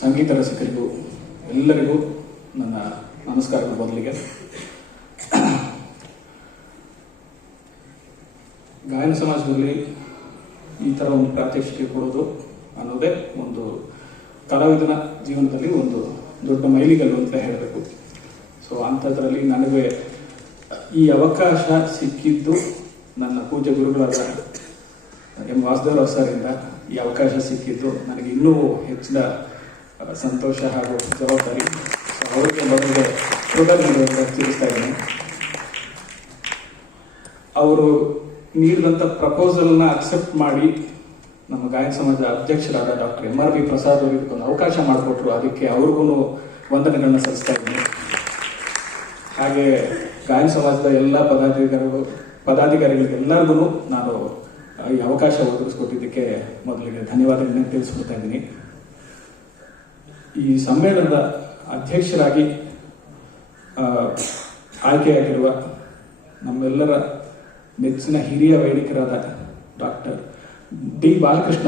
ಸಂಗೀತ ರಸಿಕರಿಗೂ ಎಲ್ಲರಿಗೂ ನನ್ನ ನಮಸ್ಕಾರಗಳು. ಮೊದಲಿಗೆ ಗಾಯನ ಸಮಾಜದಲ್ಲಿ ಈ ಥರ ಒಂದು ಪ್ರಾತ್ಯಕ್ಷಿಕೆ ಕೊಡೋದು ಅನ್ನೋದೇ ಒಂದು ಕಲಾವಿದನ ಜೀವನದಲ್ಲಿ ಒಂದು ದೊಡ್ಡ ಮೈಲಿಗಲ್ಲು ಅಂತ ಹೇಳಬೇಕು. ಸೊ ಅಂಥದ್ರಲ್ಲಿ ನನಗೆ ಈ ಅವಕಾಶ ಸಿಕ್ಕಿದ್ದು ನನ್ನ ಪೂಜ್ಯ ಗುರುಗಳಾದ ಎಂ ವಾಸುದೇವರಾವ್ ಸರಿಂದ ಈ ಅವಕಾಶ ಸಿಕ್ಕಿದ್ದು ನನಗೆ ಇನ್ನೂ ಹೆಚ್ಚಿನ ಸಂತೋಷ ಹಾಗೂ ಜವಾಬ್ದಾರಿ. ಸೊ ಅವರಿಗೆ ಮೊದಲಿಗೆ ಕೃತಜ್ಞತೆಯನ್ನು ತಿಳಿಸ್ತಾ ಇದ್ದೇನೆ. ಅವರು ನೀಡಿದಂಥ ಪ್ರಪೋಸಲ್ನ ಅಕ್ಸೆಪ್ಟ್ ಮಾಡಿ ನಮ್ಮ ಗಾಯನ ಸಮಾಜ ಅಧ್ಯಕ್ಷರಾದ ಡಾಕ್ಟರ್ MRB ಪ್ರಸಾದ್ ಅವರು ಇದಕ್ಕೊಂದು ಅವಕಾಶ ಮಾಡಿಕೊಟ್ರು. ಅದಕ್ಕೆ ಅವ್ರಿಗೂ ವಂದನೆಗಳನ್ನ ಸಲ್ಲಿಸ್ತಾ ಇದ್ದೀನಿ. ಹಾಗೆ ಗಾಯನ ಸಮಾಜದ ಎಲ್ಲ ಪದಾಧಿಕಾರಿಗಳಿಗೆಲ್ಲರಿಗೂ ನಾನು ಈ ಅವಕಾಶ ಒದಗಿಸ್ಕೊಟ್ಟಿದ್ದಕ್ಕೆ ಮೊದಲಿಗೆ ಧನ್ಯವಾದಗಳನ್ನ ತಿಳಿಸ್ಕೊಡ್ತಾ ಇದ್ದೀನಿ. ಈ ಸಮ್ಮೇಳನದ ಅಧ್ಯಕ್ಷರಾಗಿ ಆಯ್ಕೆಯಾಗಿರುವ ನಮ್ಮೆಲ್ಲರ ನೆಚ್ಚಿನ ಹಿರಿಯ ವೈದಿಕರಾದ ಡಾಕ್ಟರ್ ಡಿ ಬಾಲಕೃಷ್ಣ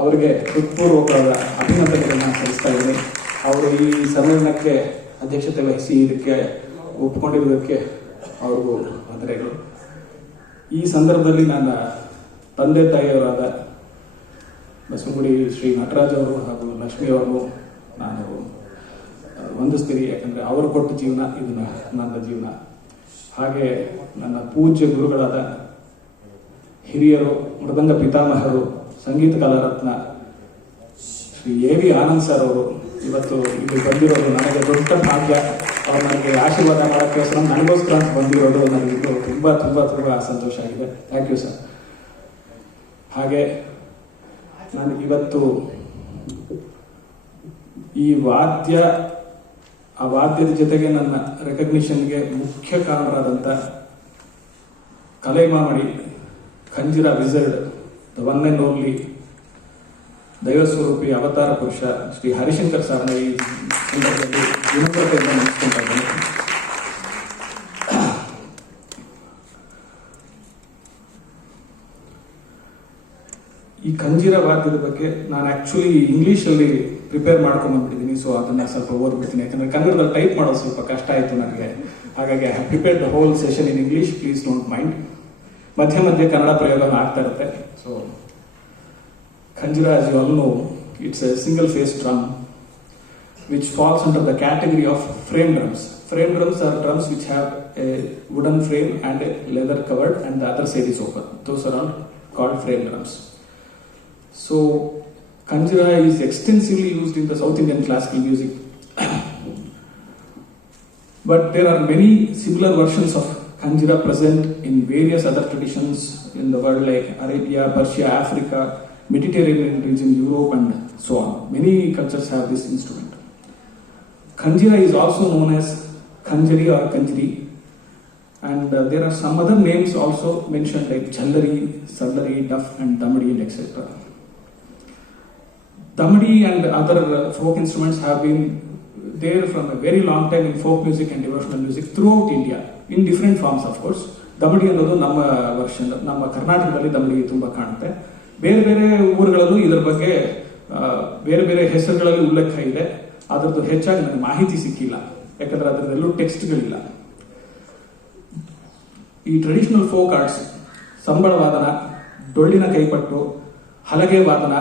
ಅವರಿಗೆ ಹೃತ್ಪೂರ್ವಕವಾದ ಅಭಿನಂದನೆಗಳನ್ನ ಸಲ್ಲಿಸ್ತಾ ಇದ್ದೀನಿ. ಅವರು ಈ ಸಮ್ಮೇಳನಕ್ಕೆ ಅಧ್ಯಕ್ಷತೆ ವಹಿಸಿ ಇದಕ್ಕೆ ಒಪ್ಪಿಕೊಂಡಿರುವುದಕ್ಕೆ ಅವ್ರಿಗೂ ವಂದನೆಗಳು. ಈ ಸಂದರ್ಭದಲ್ಲಿ ನನ್ನ ತಂದೆ ತಾಯಿಯವರಾದ ಬಸವಗುಡಿ ಶ್ರೀ ನಟರಾಜ್ ಅವರು ಹಾಗೂ ಲಕ್ಷ್ಮಿ ಅವರು ನಾನು ವಂದಿಸ್ತೀನಿ. ಯಾಕಂದರೆ ಅವರು ಕೊಟ್ಟ ಜೀವನ ಇದು ನನ್ನ ಜೀವನ. ಹಾಗೆ ನನ್ನ ಪೂಜ್ಯ ಗುರುಗಳಾದ ಹಿರಿಯರು, ಮೃದಂಗ ಪಿತಾಮಹರು, ಸಂಗೀತ ಕಲಾರತ್ನ ಶ್ರೀ AV ಆನಂದ್ ಸರ್ ಅವರು ಇವತ್ತು ಇಲ್ಲಿ ಬಂದಿರೋದು ನನಗೆ ದೊಡ್ಡ ಭಾಗ್ಯ. ಅವ್ರು ನನಗೆ ಆಶೀರ್ವಾದ ಮಾಡೋಕ್ಕೋಸ್ಕರ ನನಗೋಸ್ಕರ ಅಂತ ಬಂದಿರೋದು ನನಗೆ ತುಂಬ ತುಂಬ ತುಂಬ ಸಂತೋಷ ಆಗಿದೆ. Thank you sir. ಹಾಗೆ ನನಗೆ ಇವತ್ತು ಈ ಆ ವಾದ್ಯದ ಜೊತೆಗೆ ನನ್ನ ರೆಕಗ್ನಿಷನ್ಗೆ ಮುಖ್ಯ ಕಾರಣರಾದಂಥ Kalaimamani khanjira wizard the one and only ದೈವಸ್ವರೂಪಿ ಅವತಾರ ಪುರುಷ ಶ್ರೀ ಹರಿಶಂಕರ್ ಸರ್ನ ಈ ಸಂದರ್ಭದಲ್ಲಿ ವಿನಮ್ರತೆಯಿಂದ ನೆನೆಸ್ಕೊಳ್ತಾ ಇದ್ದೇನೆ. ಈ ಖಂಜಿರಾ ವಾದ್ಯದ ಬಗ್ಗೆ ನಾನು ಆಕ್ಚುಲಿ ಇಂಗ್ಲೀಷಲ್ಲಿ ಪ್ರಿಪೇರ್ ಮಾಡ್ಕೊಂಡ್ಬಂದ್ಬಿಟ್ಟಿದ್ದೀನಿ. ಸೊ ಅದನ್ನ ಸ್ವಲ್ಪ ಓದ್ಬಿಡ್ತೀನಿ, ಯಾಕಂದ್ರೆ ಕನ್ನಡದಲ್ಲಿ ಟೈಪ್ ಮಾಡೋದು ಸ್ವಲ್ಪ ಕಷ್ಟ ಆಯಿತು ನನಗೆ. ಹಾಗಾಗಿ I have prepare the whole session in English. Please don't mind. ಮಧ್ಯೆ ಮಧ್ಯೆ ಕನ್ನಡ ಪ್ರಯೋಗನ ಆಗ್ತಾ ಇರುತ್ತೆ. So Kanjara, as you all know, it's a single-phase drum which falls under the category of frame drums. Frame drums are drums which have a wooden frame and a leather covered and the other side is open. Those are all called frame drums. So Kanjara is extensively used in the South Indian classical music. But there are many similar versions of Kanjara present in various other traditions in the world like Arabia, Persia, Africa, Mediterranean region, Europe and so on. Many cultures have this instrument. Kanjira is also known as Khanjari or Kanjiri, and there are some other names also mentioned like Jallari, Sallari, Duff and Damadi and etc. Damadi and other folk instruments have been there from a very long time in folk music and devotional music throughout India in different forms of course. Damadi ಅನ್ನೋದು ನಮ್ಮ version, ನಮ್ಮ ಕರ್ನಾಟಕದಲ್ಲಿ ದಮಡಿ ತುಂಬ ಕಾಣುತ್ತೆ. ಬೇರೆ ಬೇರೆ ಊರುಗಳಲ್ಲೂ ಇದರ ಬಗ್ಗೆ ಬೇರೆ ಬೇರೆ ಹೆಸರುಗಳಲ್ಲಿ ಉಲ್ಲೇಖ ಇದೆ. ಅದರದ್ದು ಹೆಚ್ಚಾಗಿ ನನಗೆ ಮಾಹಿತಿ ಸಿಕ್ಕಿಲ್ಲ, ಯಾಕಂದ್ರೆ ಅದರದೆಲ್ಲೂ ಟೆಕ್ಸ್ಟ್ಗಳಿಲ್ಲ. ಈ ಟ್ರೆಡಿಷನಲ್ ಫೋಕ್ ಆರ್ಟ್ಸ್ ಸಂಬಳ ವಾದನ, ಡೊಳ್ಳಿನ ಕೈಪಟ್ಟು, ಹಲಗೆ ವಾದನ,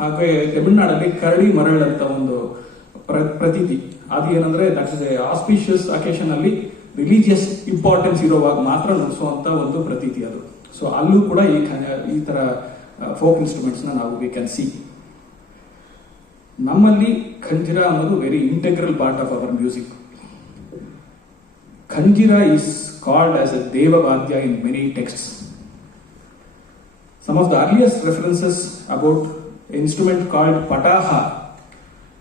ಹಾಗೆ ತಮಿಳುನಾಡಲ್ಲಿ ಕರಡಿ ಮರಳ್ ಅಂತ ಒಂದು ಪ್ರತೀತಿ. ಅದು ಏನಂದ್ರೆ that is A auspicious occasion ಅಲ್ಲಿ ರಿಲಿಜಿಯಸ್ ಇಂಪಾರ್ಟೆನ್ಸ್ ಇರುವಾಗ ಮಾತ್ರ ನಡೆಸುವಂತ ಒಂದು ಪ್ರತೀತಿ ಅದು. ಸೊ ಅಲ್ಲೂ ಕೂಡ ಈ ತರ ಫೋಕ್ ಇನ್ಸ್ಟ್ರೂಮೆಂಟ್ಸ್ ನಾವು ವಿ ಕ್ಯಾನ್ ಸಿ. ನಮ್ಮಲ್ಲಿ ಖಂಜಿರಾ ಅನ್ನೋದು very integral part of our music. Khanjira is called as a deva vaadhya in many texts. Some of the earliest references about an instrument called pataha,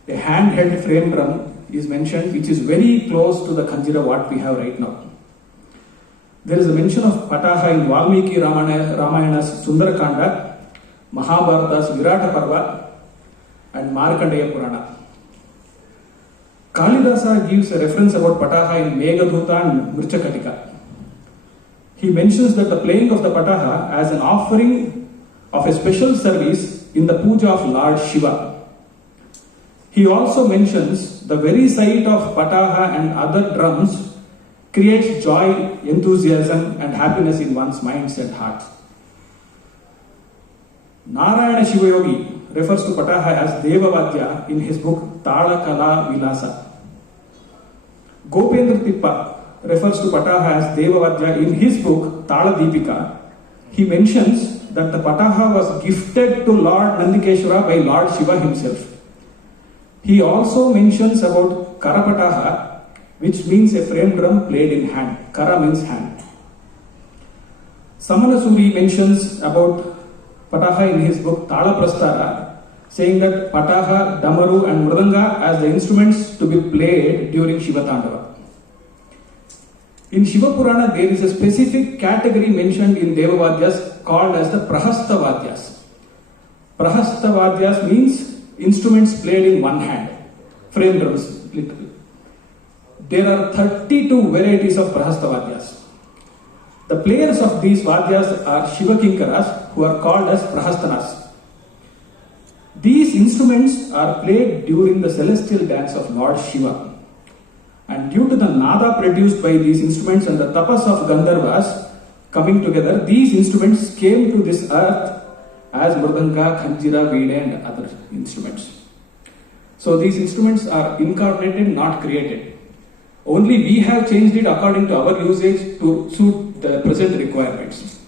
a hand-held frame drum, is mentioned, which is very close to the khanjira what we have right now. There is a mention of pataha in Valmiki Ramayana's Sundarakanda, Mahabharata's Virata Parva and Markandeya Purana. Kalidasa gives a reference about pataha in Meghaduta and Mrichakatika. He mentions that the playing of the pataha as an offering of a special service in the puja of Lord Shiva. He also mentions the very sight of pataha and other drums creates joy, enthusiasm, and happiness in one's minds and heart. Narayana Shivayogi refers to pataha as deva vaadhya in his book Tala Kala Vilasa. Gopendra Tippa refers to pataha as deva vaadhya in his book Tala Deepika. He mentions that the pataha was gifted to Lord Nandikeshwara by Lord Shiva himself. He also mentions about Karapataha, which means a frame drum played in hand. Kara means hand. Samanasuri mentions about pataha in his book Tala Prastara, saying that pataha, damaru and mridanga as the instruments to be played during Shiva Tandava. In Shiva Purana, there is a specific category mentioned in Deva Vadyas called as the Prahasta Vadyas. Prahasta Vadyas means instruments played in one hand, frame drums, literally. There are 32 varieties of Prahasta Vadyas. The players of these Vadyas are Shiva Kinkaras, who are called as Prahastanas. These instruments are played during the celestial dance of Lord Shiva. And due to the nada produced by these instruments and the tapas of Gandharvas coming together, these instruments came to this earth as mridanga, khanjira, veena and other instruments. So these instruments are incarnated, not created. Only we have changed it according to our usage to suit the present requirements.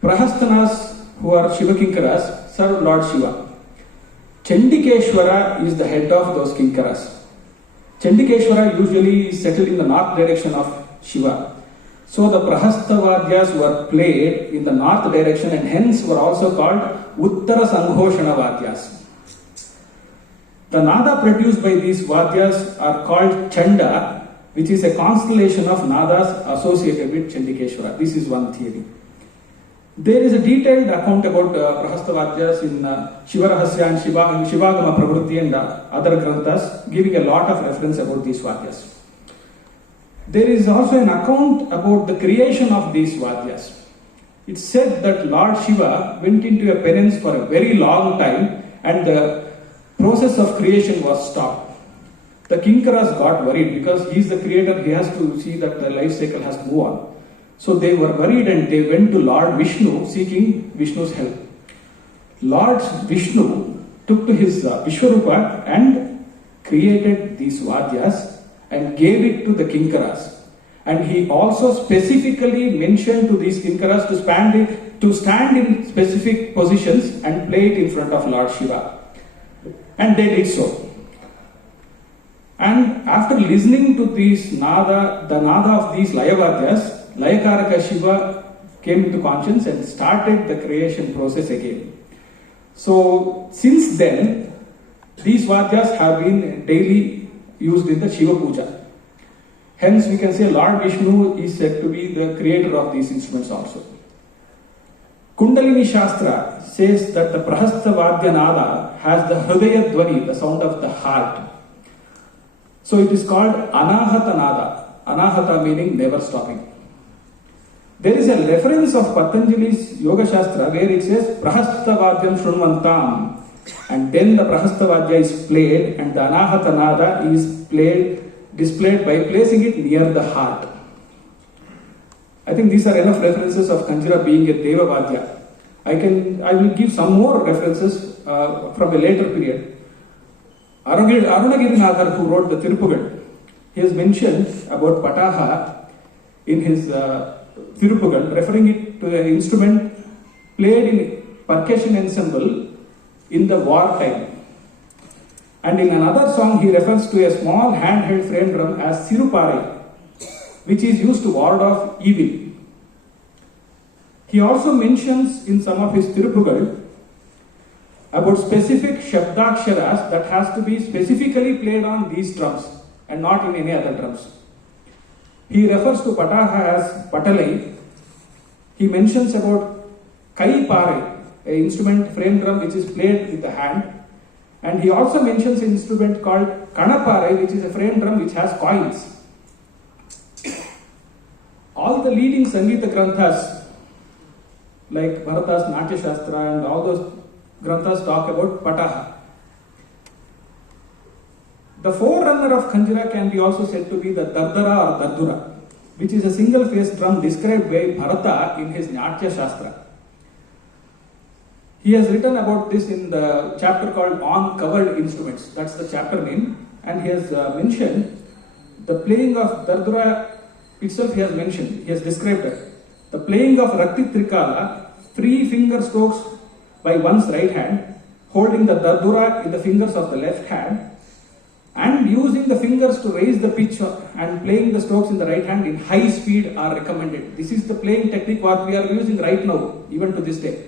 Prahastanas, who are Shiva Kinkaras, serve Lord Shiva. Chandikeshwara is the head of those Kinkaras. Chandikeshwara usually is settled in the north direction of Shiva. So the Prahasta Vadyas were played in the north direction and hence were also called Uttara Sanghoshana Vadyas. The nada produced by these Vadyas are called Chanda, which is a constellation of nadas associated with Chandikeshwara. This is one theory. There is a detailed account about Prahasta Vadyas in Shiva Rahasya and Shivagama Pravrutti and other granthas, giving a lot of reference about these Vadyas. There is also an account about the creation of these Vadyas. It's said that Lord Shiva went into a penance for a very long time and the process of creation was stopped. The Kinkaras got worried because he is the creator, he has to see that the life cycle has to move on. So they were worried and they went to Lord Vishnu seeking Vishnu's help. Lord Vishnu took to his Vishwarupa and created these Vadyas and gave it to the Kinkaras. And he also specifically mentioned to these Kinkaras to stand in specific positions and play it in front of Lord Shiva. And they did so. And after listening to these nada, the nada of these Layavadyas, Layakaraka Shiva came into conscience and started the creation process again. So, since then, these Vadyas have been daily used in the Shiva Puja. Hence, we can say Lord Vishnu is said to be the creator of these instruments also. Kundalini Shastra says that the Prahasta Vaadhya Nada has the Hridaya Dwani, the sound of the heart. So, it is called Anahata Nada. Anahata meaning never stopping. There is a reference of Patanjali's Yoga Shastra where it says Prahasta Vadyam Shrunvantam, and then the Prahasta Vaadhya is played and the Anahata Nada is displayed by placing it near the heart. I think these are enough references of Kanjara being a deva vaadhya. I will give some more references from a later period. Arunagirinadar, who wrote the Tirupugal, he has mentioned about pataha in his Tirupugal, referring it to an instrument played in percussion ensemble in the war time. And in another song, he refers to a small handheld frame drum as Sirupare, which is used to ward off evil. He also mentions in some of his Tirupugal about specific Shabdaksharas that has to be specifically played on these drums and not in any other drums. He refers to pataha as patalai. He mentions about Kai Pare, an instrument frame drum which is played with the hand. And he also mentions an instrument called Kanapare, which is a frame drum which has coins. All the leading Sangeeta Granthas, like Bharata's Natya Shastra and all those Granthas talk about pataha. The forerunner of Kanjara can be also said to be the Dardara or Dardura, which is a single-faced drum described by Bharata in his Natya Shastra. He has written about this in the chapter called On Covered Instruments. That's the chapter name. And he has mentioned the playing of Dardura itself. He has described it. The playing of Rakti Trikala, 3 finger strokes by one's right hand, holding the Dardura in the fingers of the left hand, and using the fingers to raise the pitch and playing the strokes in the right hand in high speed are recommended. This is the playing technique what we are using right now, even to this day.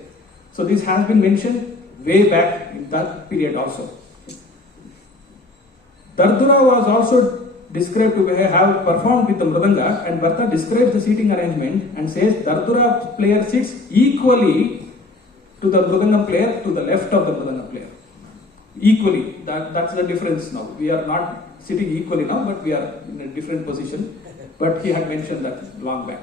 So this has been mentioned way back in that period also. Dardura was also described to have performed with the Mridanga, and Bharata describes the seating arrangement and says Dardura player sits equally to the Mridangam player to the left of the Mridangam player. Equally, that's the difference now. We are not sitting equally now, but we are in a different position. But he had mentioned that long back.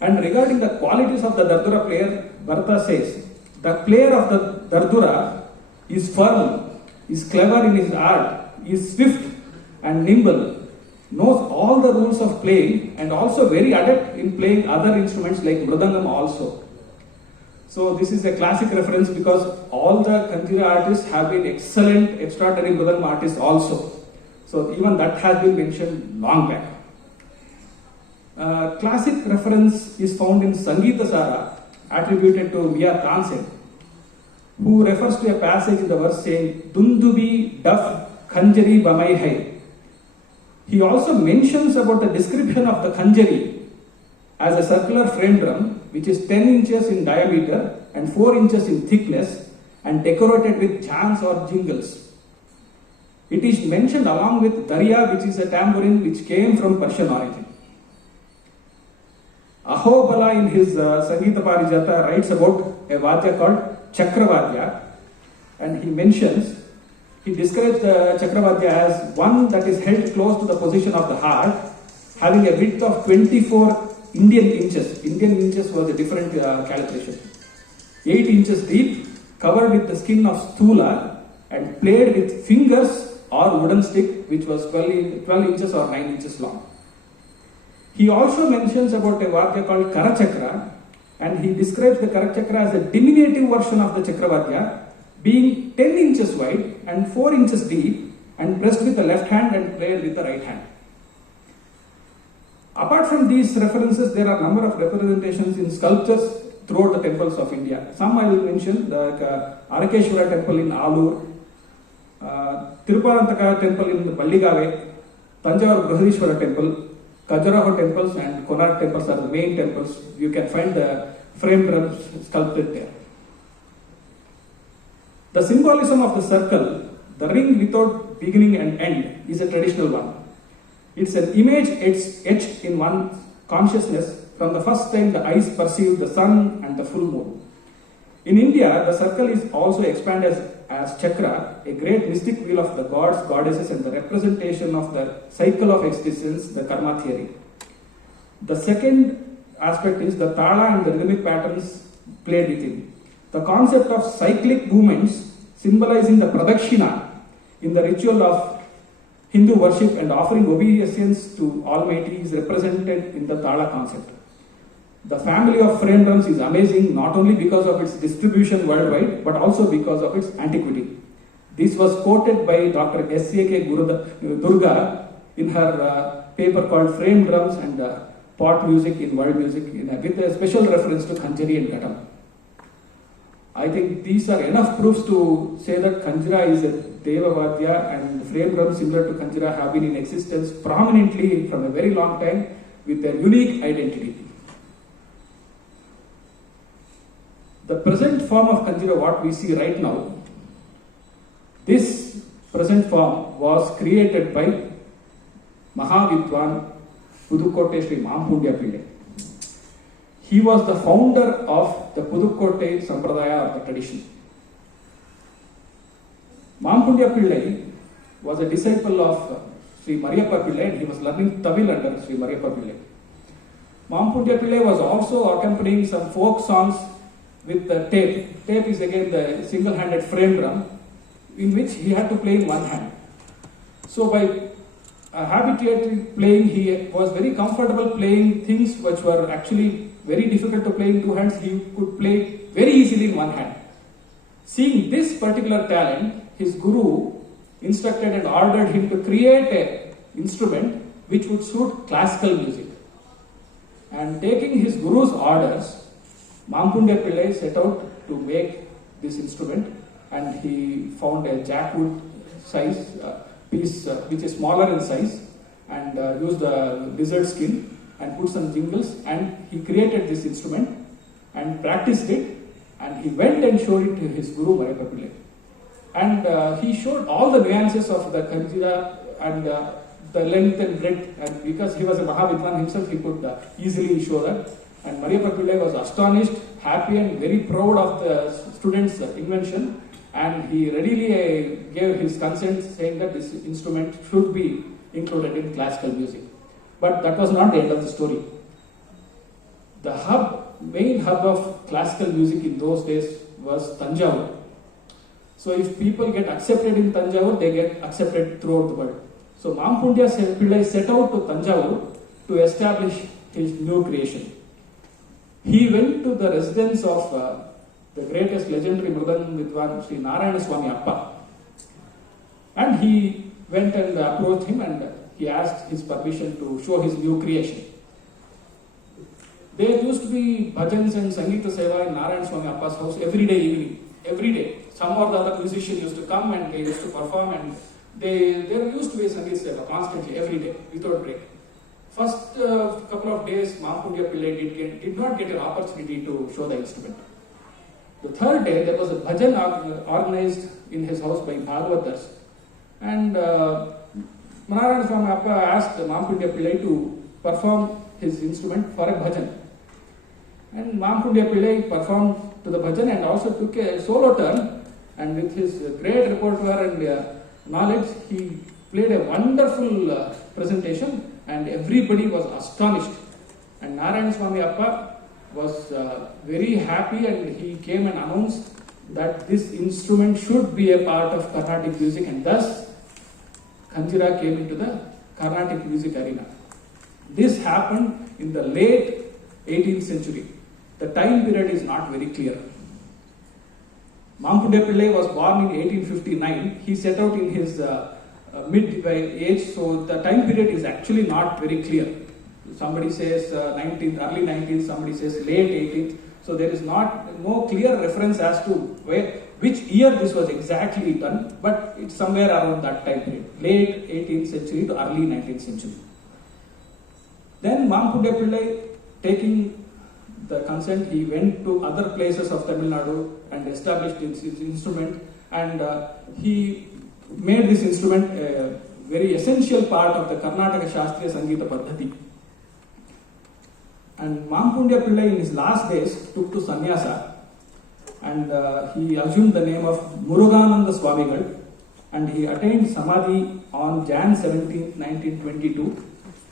And regarding the qualities of the Dardura player, Bharata says, the player of the Dardura is firm, is clever in his art, is swift and nimble, knows all the rules of playing, and also very adept in playing other instruments like Mridangam also. So this is a classic reference because all the Kanjira artists have been excellent, extraordinary Mridangam artists also. So even that has been mentioned long back. Classic reference is found in Sangeeta Sara, attributed to Mia Tansen, who refers to a passage in the verse saying, Dundubi daf khanjari bamai hai. He also mentions about the description of the khanjari as a circular frame drum which is 10 inches in diameter and 4 inches in thickness and decorated with chants or jingles. It is mentioned along with darya, which is a tambourine which came from Persian origin. Ahobala in his Sangeeta Parijata writes about a vaadhya called Chakravadhya, and he describes the Chakravadhya as one that is held close to the position of the heart, having a width of 24 Indian inches. Indian inches was a different calibration. 8 inches deep, covered with the skin of stula, and played with fingers or wooden stick, which was 12 inches or 9 inches long. He also mentions about a vaadhya called Karachakra, and he describes the Karachakra as a diminutive version of the Chakravadhya, being 10 inches wide and 4 inches deep, and pressed with the left hand and played with the right hand. Apart from these references, there are a number of representations in sculptures throughout the temples of India. Some I will mention, the Arakeshwara temple in Alur, Tiruparantaka temple in Balligave, Tanjavur Brihadishwara temple, Khajuraho temples and Konark temples are the main temples. You can find the frame drums sculpted there. The symbolism of the circle, the ring without beginning and end, is a traditional one. It's an image etched in one's consciousness from the first time the eyes perceive the sun and the full moon. In India, the circle is also expanded as chakra, a great mystic wheel of the gods, goddesses, and the representation of the cycle of existence, the karma theory. The second aspect is the tala and the rhythmic patterns played within. The concept of cyclic movements symbolizing the pradakshina in the ritual of Hindu worship and offering obeisance to Almighty is represented in the tala concept. The family of frame drums is amazing not only because of its distribution worldwide, but also because of its antiquity. This was quoted by Dr. S.A.K. Durga in her paper called Frame Drums and Pot Music in World Music, with a special reference to Khanjari and Ghatam. I think these are enough proofs to say that Kanjara is a deva vaadhya, and frame drums similar to Kanjara have been in existence prominently from a very long time with their unique identity. The present form of Kanjara, what we see right now, this present form was created by Mahavidwan Pudukkottai Sri Mampundya Pillai. He was the founder of the Pudukkottai Sampradaya of the tradition. Mampundya Pillai was a disciple of Sri Mariyappa Pillai, and he was learning Tamil under Sri Mariyappa Pillai. Mampundya Pillai was also accompanying some folk songs with the tape. Tape is again the single-handed frame drum in which he had to play in one hand. So by habitually playing, he was very comfortable playing things which were actually very difficult to play in two hands. He could play very easily in one hand. Seeing this particular talent, his guru instructed and ordered him to create an instrument which would suit classical music. And taking his guru's orders, Mampundya Pillai set out to make this instrument, and he found a jackwood size piece which is smaller in size, and used the lizard skin and put some jingles, and he created this instrument and practiced it, and he went and showed it to his guru Mariyappa Pillai. And he showed all the nuances of the Kanjara and the length and breadth, and because he was a Mahavidwan himself, he could easily show that. And Mariyappa Pillai was astonished, happy, and very proud of the student's invention, and he readily gave his consent, saying that this instrument should be included in classical music. But that was not the end of the story. The main hub of classical music in those days was Tanjavur. So if people get accepted in Tanjavur, they get accepted throughout the world. So Mampundya Pillai set out to Tanjavur to establish his new creation. He went to the residence of the greatest legendary Mridangam vidwan, sriN.amrit Swami Appa. And he went and approached him, and he asked his permission to show his new creation. There used to be bhajans and Sangeeta Seva in Narayan Swami Appa's house every day evening. Every day. Some or the other musician used to come and they used to perform, and there used to be Sangeeta Seva constantly, every day, without break. First couple of days, Mampundya Pillai did not get an opportunity to show the instrument. The third day, there was a bhajan organized in his house by Bhagavatars, and Narayan Swami Appa asked Mampundya Pillai to perform his instrument for a bhajan. And Mampundya Pillai performed to the bhajan and also took a solo turn, and with his great repertoire and knowledge, he played a wonderful presentation, and everybody was astonished. And Narayan Swami Appa was very happy, and he came and announced that this instrument should be a part of Carnatic music, and thus Kanjara came into the Carnatic music arena. This happened in the late 18th century. The time period is not very clear. Mampundya Pillai was born in 1859. He set out in his mid-age, so the time period is actually not very clear. Somebody says early 19th, somebody says late 18th. So there is no clear reference as to which year this was exactly done, but it's somewhere around that time period, late 18th century to early 19th century. Then Mampundya Pillai, taking the consent, he went to other places of Tamil Nadu and established his instrument, and he made this instrument a very essential part of the Karnataka Shastriya Sangeeta Paddhati. And Mampundya Pillai in his last days took to sannyasa, and he assumed the name of Murugananda Swamigal, and he attained Samadhi on Jan 17, 1922.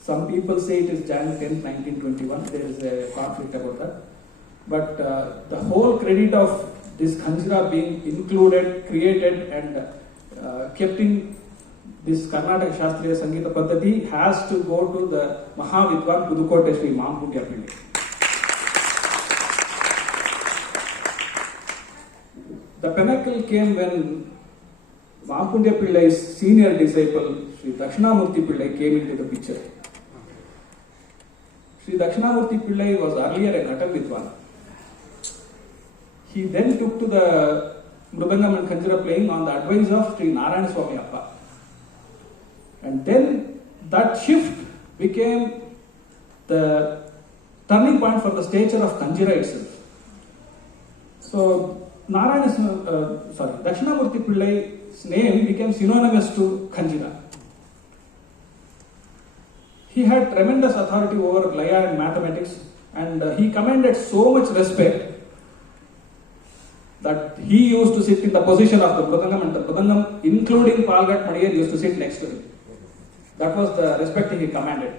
Some people say it is Jan 10, 1921. There is a conflict about that. But the whole credit of this Khanjira being included, created, and kept in this Karnataka Shastriya Sangeeta Paddhati has to go to the Mahavidwan Pudukkottai Sri Mampundya Pillai. The pinnacle came when Mampundya Pillai's senior disciple, Sri Dakshinamurti Pillai, came into the picture. Sri Dakshinamurti Pillai was earlier a Ghatam Vidwan. He then took to the Mridangam and Kanjara playing on the advice of Sri Narayan Swami Appa. And then that shift became the turning point for the stature of Kanjara itself. So Dakshinamurti Pillai's name became synonymous to Kanjara. He had tremendous authority over Laya and mathematics, and he commanded so much respect that he used to sit in the position of the Mridangam, and the Mridangam, including Palgat Maniyar, used to sit next to him. That was the respect he commanded.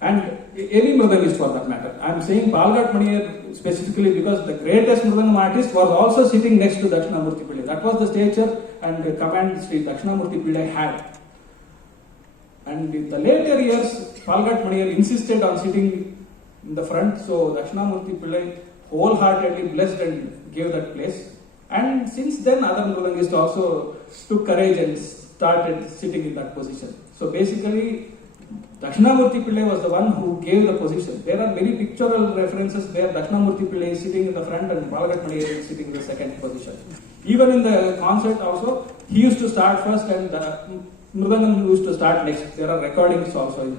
And any Mridangist for that matter. I am saying Palgat Maniyar specifically because the greatest Mridangam artist was also sitting next to Dakshinamurti Pillai. That was the stature and the command Sri Dakshinamurti Pillai had. And in the later years, Palgat Maniyar insisted on sitting in the front, so Dakshinamurti Pillai wholeheartedly blessed and gave that place. And since then, other Mridangists also took courage and started sitting in that position. So basically, Dakshinamurti Pillai was the one who gave the position. There are many pictorial references where Dakshinamurti Pillai is sitting in the front and Palgat Maniyar is sitting in the second position. Even in the concert also, he used to start first and Mridangam used to start next. There are recordings also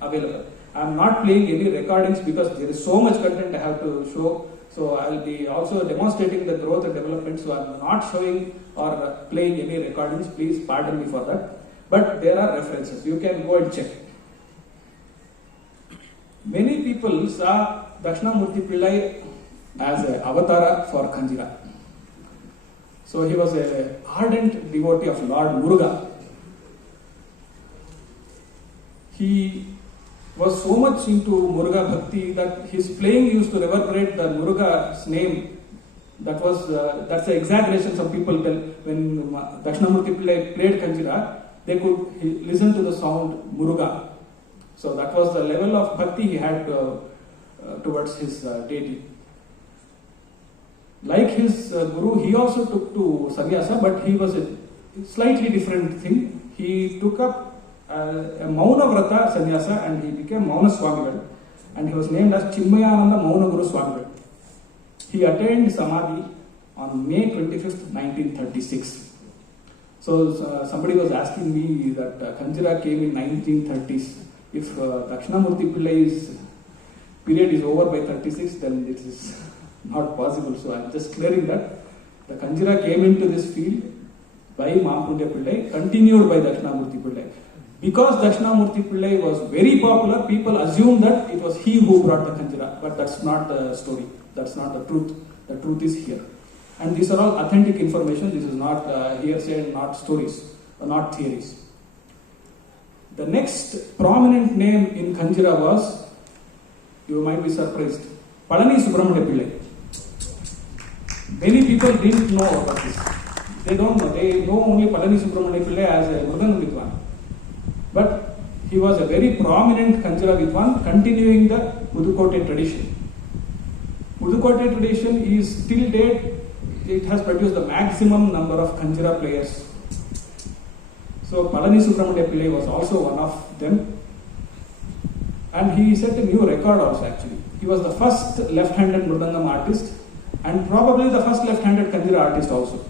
available. I am not playing any recordings because there is so much content I have to show. So I will be also demonstrating the growth and development. So I am not showing or playing any recordings. Please pardon me for that. But there are references. You can go and check. Many people saw Dakshinamurti Pillai as an avatara for Kanjara. So he was an ardent devotee of Lord Muruga. He was so much into Muruga Bhakti that his playing used to reverberate the Muruga's name. That's an exaggeration some people tell. When Dakshinamurti Pillai played Kanjara, they could listen to the sound Muruga. So that was the level of bhakti he had towards his deity. Like his guru, he also took to sannyasa, but he was a slightly different thing. He took up a Mauna Vrata sannyasa and he became Mauna Swamigal, and he was named as Chinmayananda Mauna Guru Swamigal. He attained Samadhi on May 25th, 1936. So somebody was asking me that Kanjara came in 1930s. If Dakshinamurti Pillai's period is over by 36, then it is not possible. So I am just clearing that. The Kanjara came into this field by Mahampunja Pillai, continued by Dakshinamurti Pillai. Because Dakshinamurti Pillai was very popular, people assumed that it was he who brought the Kanjara. But that's not the story. That's not the truth. The truth is here. And these are all authentic information. This is not hearsay and not stories, or not theories. The next prominent name in Kanjara was, you might be surprised, Palani Subramanya Pillai. Many people didn't know about this. They don't know. They know only Palani Subramanya Pillai as a Mridangam vidwan. But he was a very prominent Kanjara vidwan, continuing the Pudukkottai tradition. Pudukkottai tradition is till date, it has produced the maximum number of Kanjara players. So Palani Subramanya Pillai was also one of them. And he set a new record also actually. He was the first left-handed Mridangam artist and probably the first left-handed Kanjara artist also.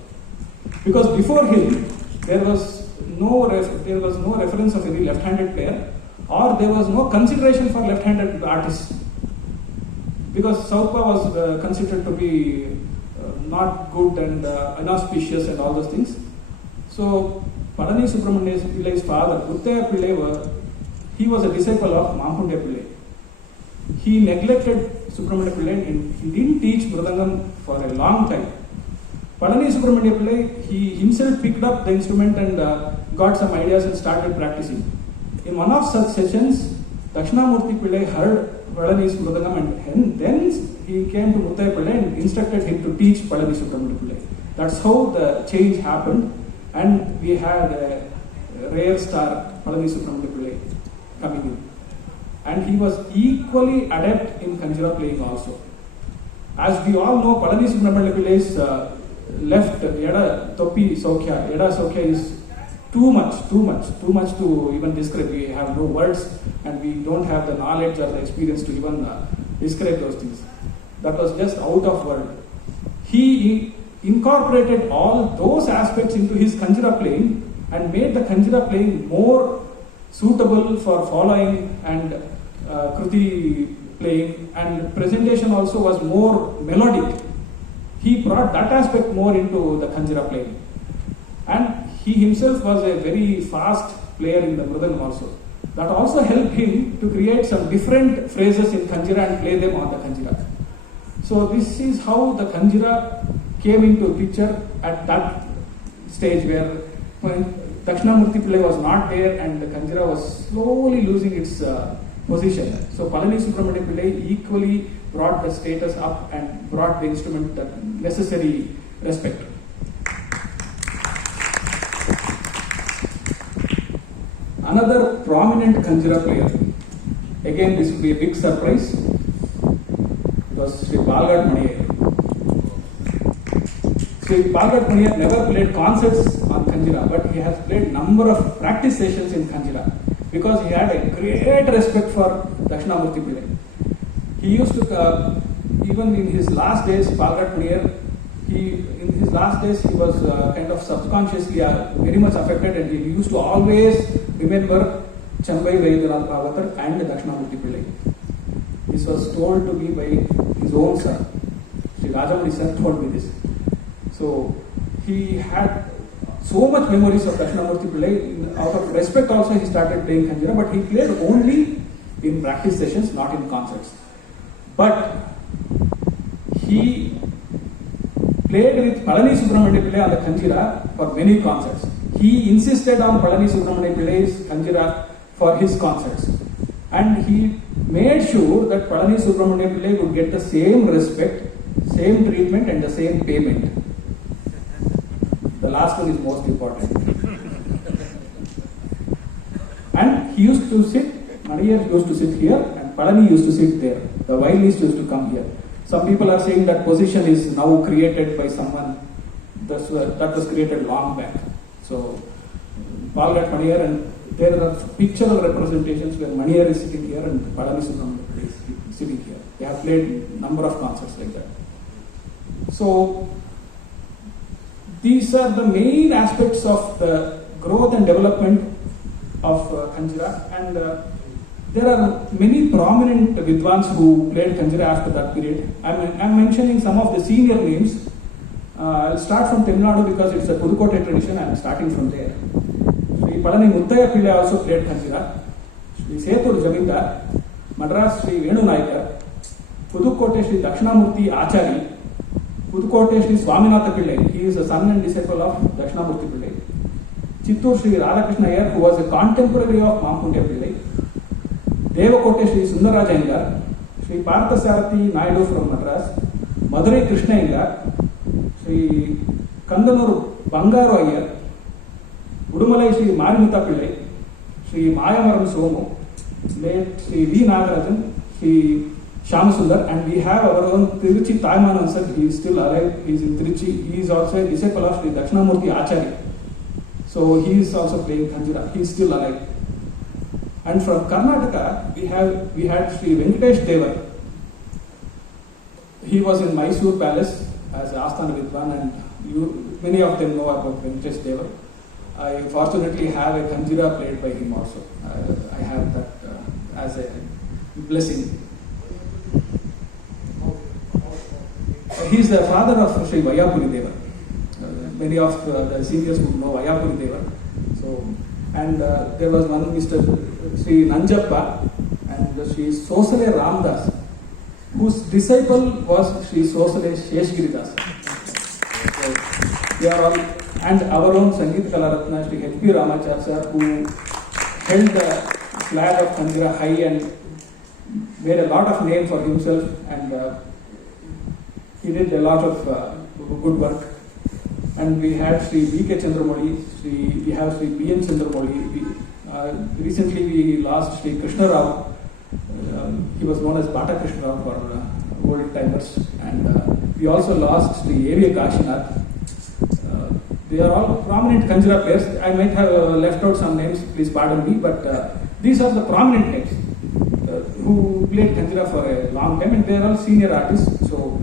Because before him, there was no reference of any left-handed player, or there was no consideration for left-handed artists. Because Southpaw was considered to be not good and inauspicious and all those things. So Palani Subramanya Pillai's father, Muttaya Pillai, he was a disciple of Mahampunja Pillai. He neglected Subramanya Pillai and he didn't teach Mridangam for a long time. Palani Subramanya Pillai, he himself picked up the instrument and got some ideas and started practicing. In one of such sessions, Dakshinamurti Pillai heard Palani's Mridangam and then he came to Muttaya Pillai and instructed him to teach Palani Subramanya Pillai. That's how the change happened. And we had a rare star, Palani Subramanya Pillai, coming in. And he was equally adept in Kanjara playing also. As we all know, Palani Subramanya Pillai's left Yada Topi Sokhya, Yada Sokhya is too much to even describe. We have no words and we don't have the knowledge or the experience to even describe those things. That was just out of word. He incorporated all those aspects into his Kanjara playing and made the Kanjara playing more suitable for following and Kruti playing, and presentation also was more melodic. He brought that aspect more into the Kanjara playing. And he himself was a very fast player in the Mridangam also. That also helped him to create some different phrases in Kanjara and play them on the Kanjara. So this is how the Kanjara came into picture at that stage where when Dakshinamurti Pillai was not there and the Kanjara was slowly losing its position. So Palani Subramanya Pillai equally brought the status up and brought the instrument the necessary respect. Another prominent Kanjara player, again this will be a big surprise, was Sri Balgad Maniyar. Sri Balgad Maniyar never played concerts on Kanjara, but he has played number of practice sessions in Kanjara because he had a great respect for Dakshinamurti Pillai. He used to, even in his last days, Balgad Maniyar, in his last days he was kind of subconsciously very much affected, and he used to always remember Chambai Vaidyanath Bhagavatar and Dakshinamurti Pillai. This was told to me by his own son. Sri Rajamani sir told me this. So he had so much memories of Dakshinamurti Pillai. Out of respect also he started playing Kanjara, but he played only in practice sessions, not in concerts. But he played with Palani Subramania Pillai on the Kanjara for many concerts. He insisted on Palani Subramania Pillai's Kanjara for his concerts. And he made sure that Palani Subramania Pillai would get the same respect, same treatment and the same payment. The last one is most important. And he used to sit, Maniyar used to sit here and Palani used to sit there. The violinist used to come here. Some people are saying that position is now created by someone that was created long back. So, Balgad Maniyar, and there are pictorial representations where Maniyar is sitting here and Palani Subramania is sitting here. They have played number of concerts like that. So, these are the main aspects of the growth and development of Kanjara, and there are many prominent vidwans who played Kanjara after that period. I'm mentioning some of the senior names. I'll start from Tamil Nadu because it's a Pudukkottai tradition. I'm starting from there. Sri Palani Muttaya Pillai also played Kanjara. Sri Setur Jamindar, Madras Sri Venu Naikar, Pudukkottai Sri Dakshinamurti Achari, Pudukkottai Sri Swaminatha Pillai. He is a son and disciple of Dakshinamurti Pillai. Chittur Sri Radhakrishna Iyer, who was a contemporary of Mampundya Pillai. Devakottai Sri Sundaraj Iyengar, Sri Parthasarathi Naidu from Madras, Madurai Krishna Iyengar, Sri Kandanur Bangaru Iyer, Udumalai Sri Marimutha Pillai, Sri Mayamaram Somu, late Sri V. Nagarajan, Sri Shyamasundar, and we have our own Tiruchi Taimanan sir. He is still alive. He is in Tiruchi. He is also a disciple of Sri Dakshinamurti Achari. So he is also playing Kanjara. He is still alive. And from Karnataka, we had Sri Venkatesh Deva. He was in Mysore Palace as Asthana Vidwan, and many of them know about Venkatesh Deva. I fortunately have a Kanjara played by him also. I have that as a blessing. He is the father of Sri Vayapuri Deva. Many of the seniors would know Vayapuri Deva. So, and there was one Mr. Sri Nanjappa and Sri Sosale Ramdas, whose disciple was Sri Sosale Sheshgiridas. So, they are all, and our own Sangeet Kalaratna Sri H.P. Ramacharya, who held the flag of Kanjara high and made a lot of name for himself, and he did a lot of good work. And we had Sri V.K. Chandramoli, we have Sri B.N. Chandramoli. Recently we lost Sri Krishna Rao. He was known as Bata Krishna Rao for old timers. And we also lost Sri A.V. Kashinath. They are all prominent Kanjara players. I might have left out some names, please pardon me, but these are the prominent names who played Kanjara for a long time, and they are all senior artists. So,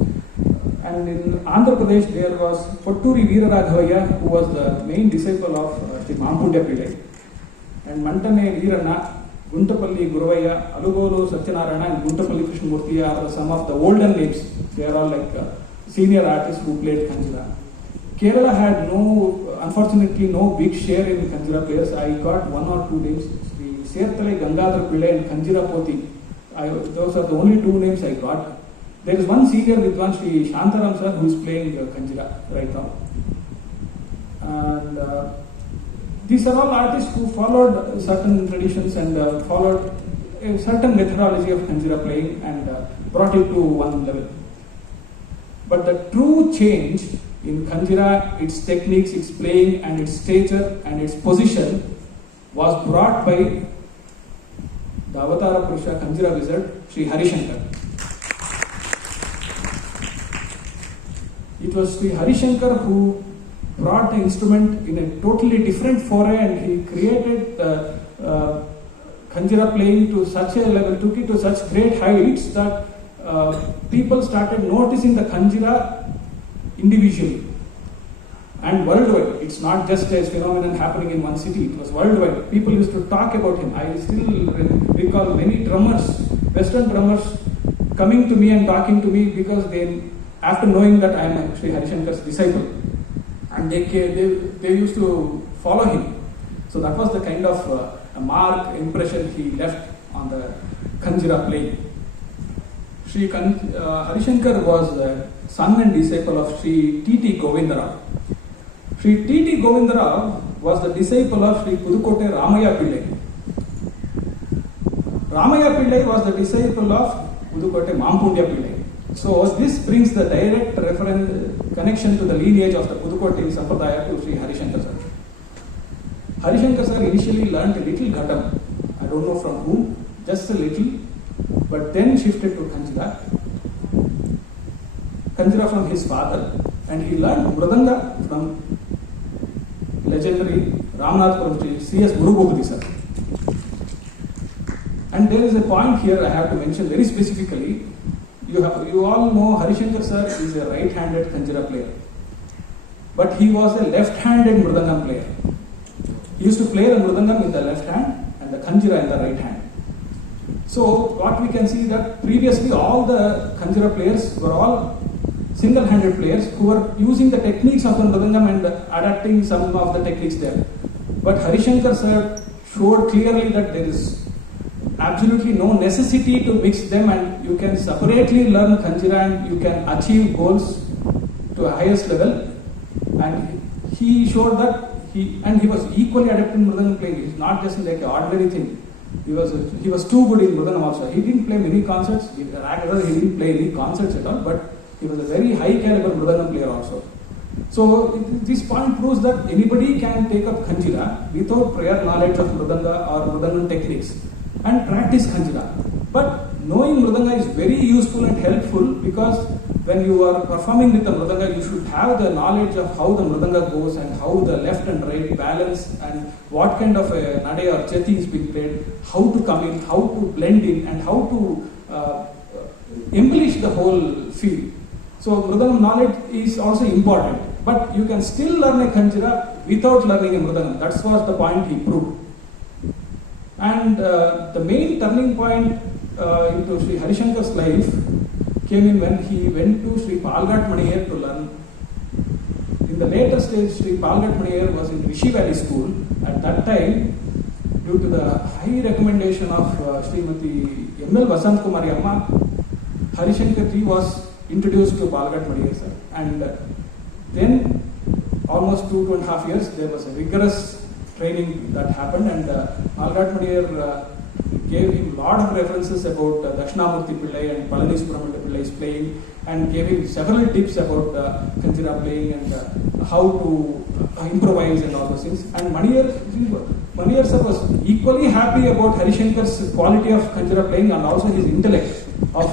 and in Andhra Pradesh there was Potturi Veeraraghavaya, who was the main disciple of Sri Mampundya Pillai, and Mantane Veeranna, Guntapalli Guruvaya, Alugolu Satyanarayana, and Guntapalli Krishnamurti are some of the olden names. They are all like senior artists who played Kanjara. Kerala had unfortunately no big share in Kanjara players. I got one or two names, Sri Serthalai Gangadhar Pillai and Kanjira Poti. Those are the only two names I got. There is one senior vidwan, Sri Shantaram sir, who is playing Kanjara right now. And these are all artists who followed certain traditions and followed a certain methodology of Kanjara playing, and brought it to one level. But the true change in Kanjara, its techniques, its playing and its stature and its position was brought by the Avatara Purusha Kanjara wizard, Sri Harishankar. It was Sri Harishankar who brought the instrument in a totally different foray, and he created the Kanjara playing to such a level, took it to such great heights that people started noticing the Kanjara individually and worldwide. It's not just a phenomenon happening in one city, it was worldwide. People used to talk about him. I still recall many drummers, Western drummers, coming to me and talking to me because they, after knowing that I am Sri Harishankar's disciple, and they used to follow him. So that was the kind of a mark impression he left on the Kanjara playing. Sri Harishankar was the son and disciple of Sri T.T. Govindarao. Sri T.T. Govindarao was the disciple of Sri Pudukkottai Ramaya Pillai. Ramaya Pillai was the disciple of Pudukkottai Mampundya Pillai. So this brings the direct reference connection to the lineage of the Pudukkottai Sampradaya to Sri Harishankar sir. Harishankar sir initially learned a little Ghatam. I don't know from whom, just a little, but then shifted to Kanjara from his father, and he learned Mridanga from legendary Ramanathpuram Sri C.S. Guru Bhupati sir. And there is a point here I have to mention very specifically. You all know Harishankar sir is a right-handed Kanjara player, but he was a left-handed Mridangam player. He used to play the Mridangam in the left hand and the Kanjara in the right hand. So what we can see that previously all the Kanjara players were all single-handed players who were using the techniques of the Mridangam and adapting some of the techniques there. But Harishankar sir showed clearly that there is absolutely no necessity to mix them, and you can separately learn Kanjara and you can achieve goals to a highest level. And he showed that he was equally adept in Mridangam playing. It's not just like an ordinary thing. He was too good in Mridangam also. He didn't play many concerts. He didn't play any concerts at all, but he was a very high caliber Mridangam player also. So this point proves that anybody can take up Kanjara without prior knowledge of Mridanga or Mridangam techniques and practice Kanjara. But knowing Mridanga is very useful and helpful, because when you are performing with the Mridanga, you should have the knowledge of how the Mridanga goes and how the left and right balance and what kind of a nade or jati is being played, how to come in, how to blend in, and how to embellish the whole feel. So Mridangam knowledge is also important, but you can still learn a Kanjara without learning a Mridangam. That was the point he proved. And the main turning point into Sri Harishankar's life came in when he went to Sri Palghat Maniyar to learn. In the later stage, Sri Palghat Maniyar was in Rishi Valley School. At that time, due to the high recommendation of Srimati M.L. Vasant Kumari Amma, Harishankar ji was introduced to Palghat Maniyar sir. And then, almost 2.5 years, there was a rigorous training that happened, and Palghat Maniyar gave him a lot of references about Dakshinamurti Pillai and Palaniswaram Pillai's playing, and gave him several tips about Kanjara playing and how to improvise and all those things. And Maniyar sir was equally happy about Harishankar's quality of Kanjara playing and also his intellect of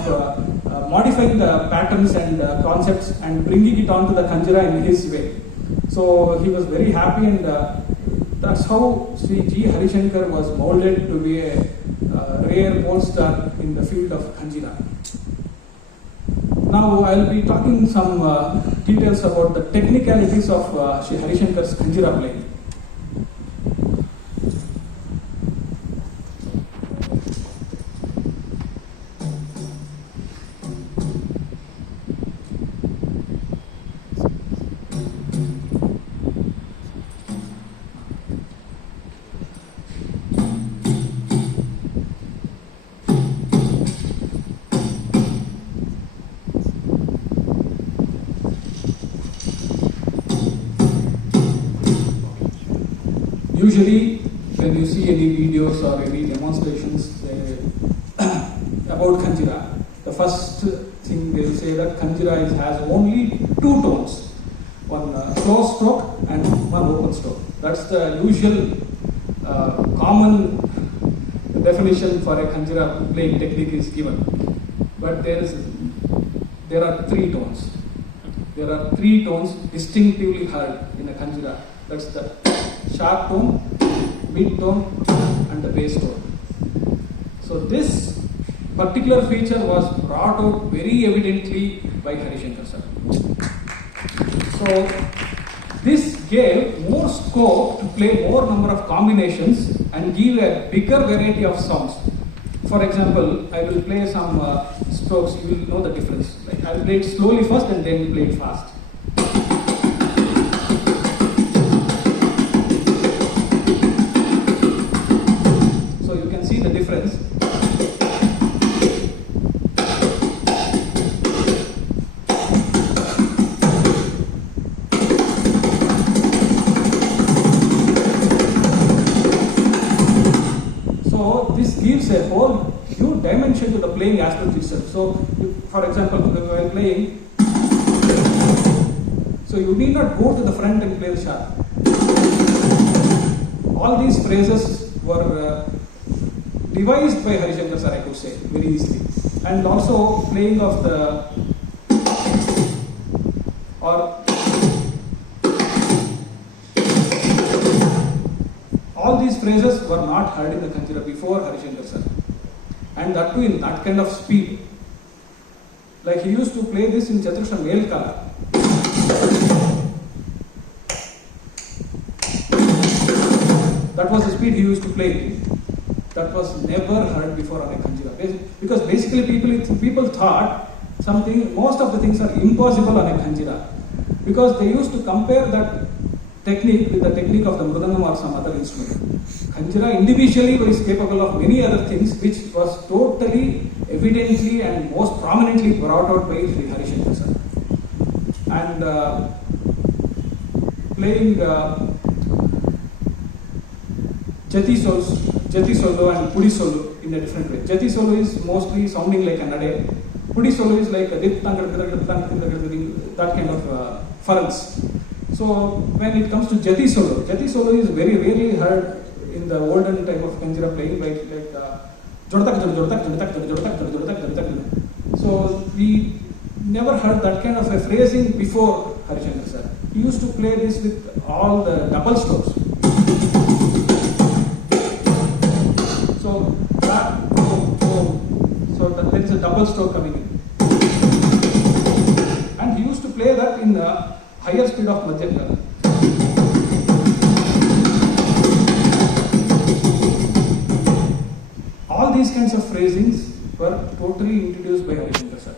modifying the patterns and concepts and bringing it onto the Kanjara in his way. So he was very happy, and that's how Sri G. Harishankar was molded to be a rare pole star in the field of Kanjara. Now I'll be talking some details about the technicalities of Sri Harishankar's Kanjara playing. Usually, when you see any videos or any demonstrations about Kanjara, the first thing they will say that Kanjara has only two tones, one closed stroke and one open stroke. That's the usual common definition for a Kanjara playing technique is given. But there are three tones. There are three tones distinctively heard in a Kanjara. That's the sharp tone, mid tone, and the bass tone. So this particular feature was brought out very evidently by Harishankar sir. So this gave more scope to play more number of combinations and give a bigger variety of sounds. For example, I will play some strokes, you will know the difference. Like I will play it slowly first and then play it fast. So you can see the difference. So this gives a whole new dimension to the playing aspect itself. So, for example, while playing, so you need not go to the front and play the sharp. All these phrases were devised by Harishankar sir, I could say, very easily. And also playing of the, or all these phrases were not heard in the Kanjara before Harishankar sir. And that too in that kind of speed. Like he used to play this in Chaturshra Melkala. That was the speed he used to play it. That was never heard before on a Kanjara. Because basically people thought most of the things are impossible on a Kanjara. Because they used to compare that technique with the technique of the mridangam or some other instrument. Kanjara individually was capable of many other things which was totally, evidently and most prominently brought out by Harishankar sir. And playing Jati solo and Pudi solo in a different way. Jati solo is mostly sounding like an ade. Pudi solo is like a that kind of furrows. So when it comes to Jati solo is very rarely heard in the olden type of Kanjara playing, like jodak. So we never heard that kind of a phrasing before Harishankar sir. He used to play this with all the double strokes. So there is a double stroke coming in. And he used to play that in the higher speed of Madhyam. All these kinds of phrasings were totally introduced by Harishankar sir.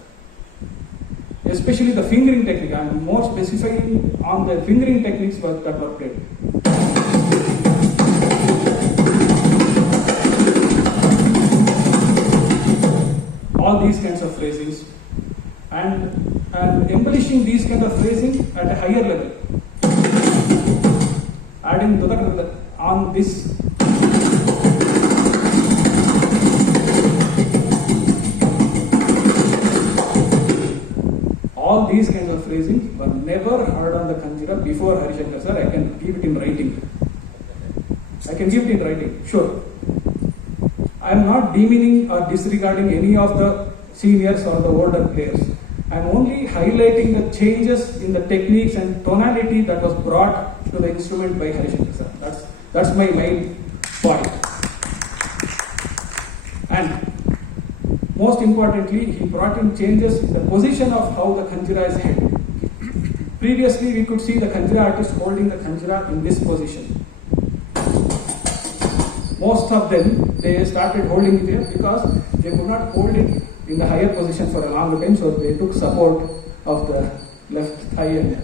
Especially the fingering technique. I am more specifying on the fingering techniques that were played. All these kinds of phrasings and embellishing these kind of phrasing at a higher level. Adding on this. All these kinds of phrasing were never heard on the Kanjara before Harishankar sir. I can give it in writing. Sure. I am not demeaning or disregarding any of the seniors or the older players. I am only highlighting the changes in the techniques and tonality that was brought to the instrument by Harishankar sir. That's my main point. And most importantly, he brought in changes in the position of how the Kanjara is held. Previously, we could see the Kanjara artist holding the Kanjara in this position. Most of them, they started holding it here because they could not hold it in the higher position for a long time, so they took support of the left thigh and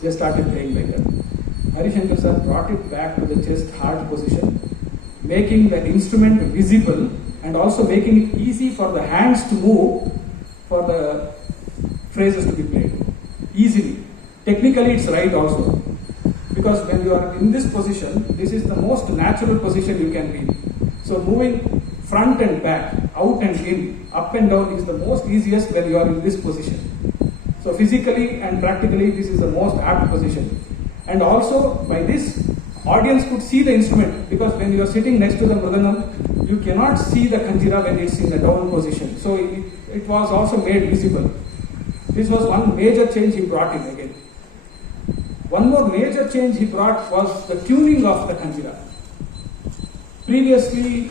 they started playing like that. Harishankar sir brought it back to the chest hard position, making the instrument visible and also making it easy for the hands to move for the phrases to be played easily. Technically it's right also, because when you are in this position, this is the most natural position you can be. So moving front and back, out and in, up and down is the most easiest when you are in this position. So physically and practically this is the most apt position. And also by this, audience could see the instrument, because when you are sitting next to the mridangam, you cannot see the khanjira when it's in the down position. So it was also made visible. This was one major change he brought in again. One more major change he brought was the tuning of the khanjira. Previously,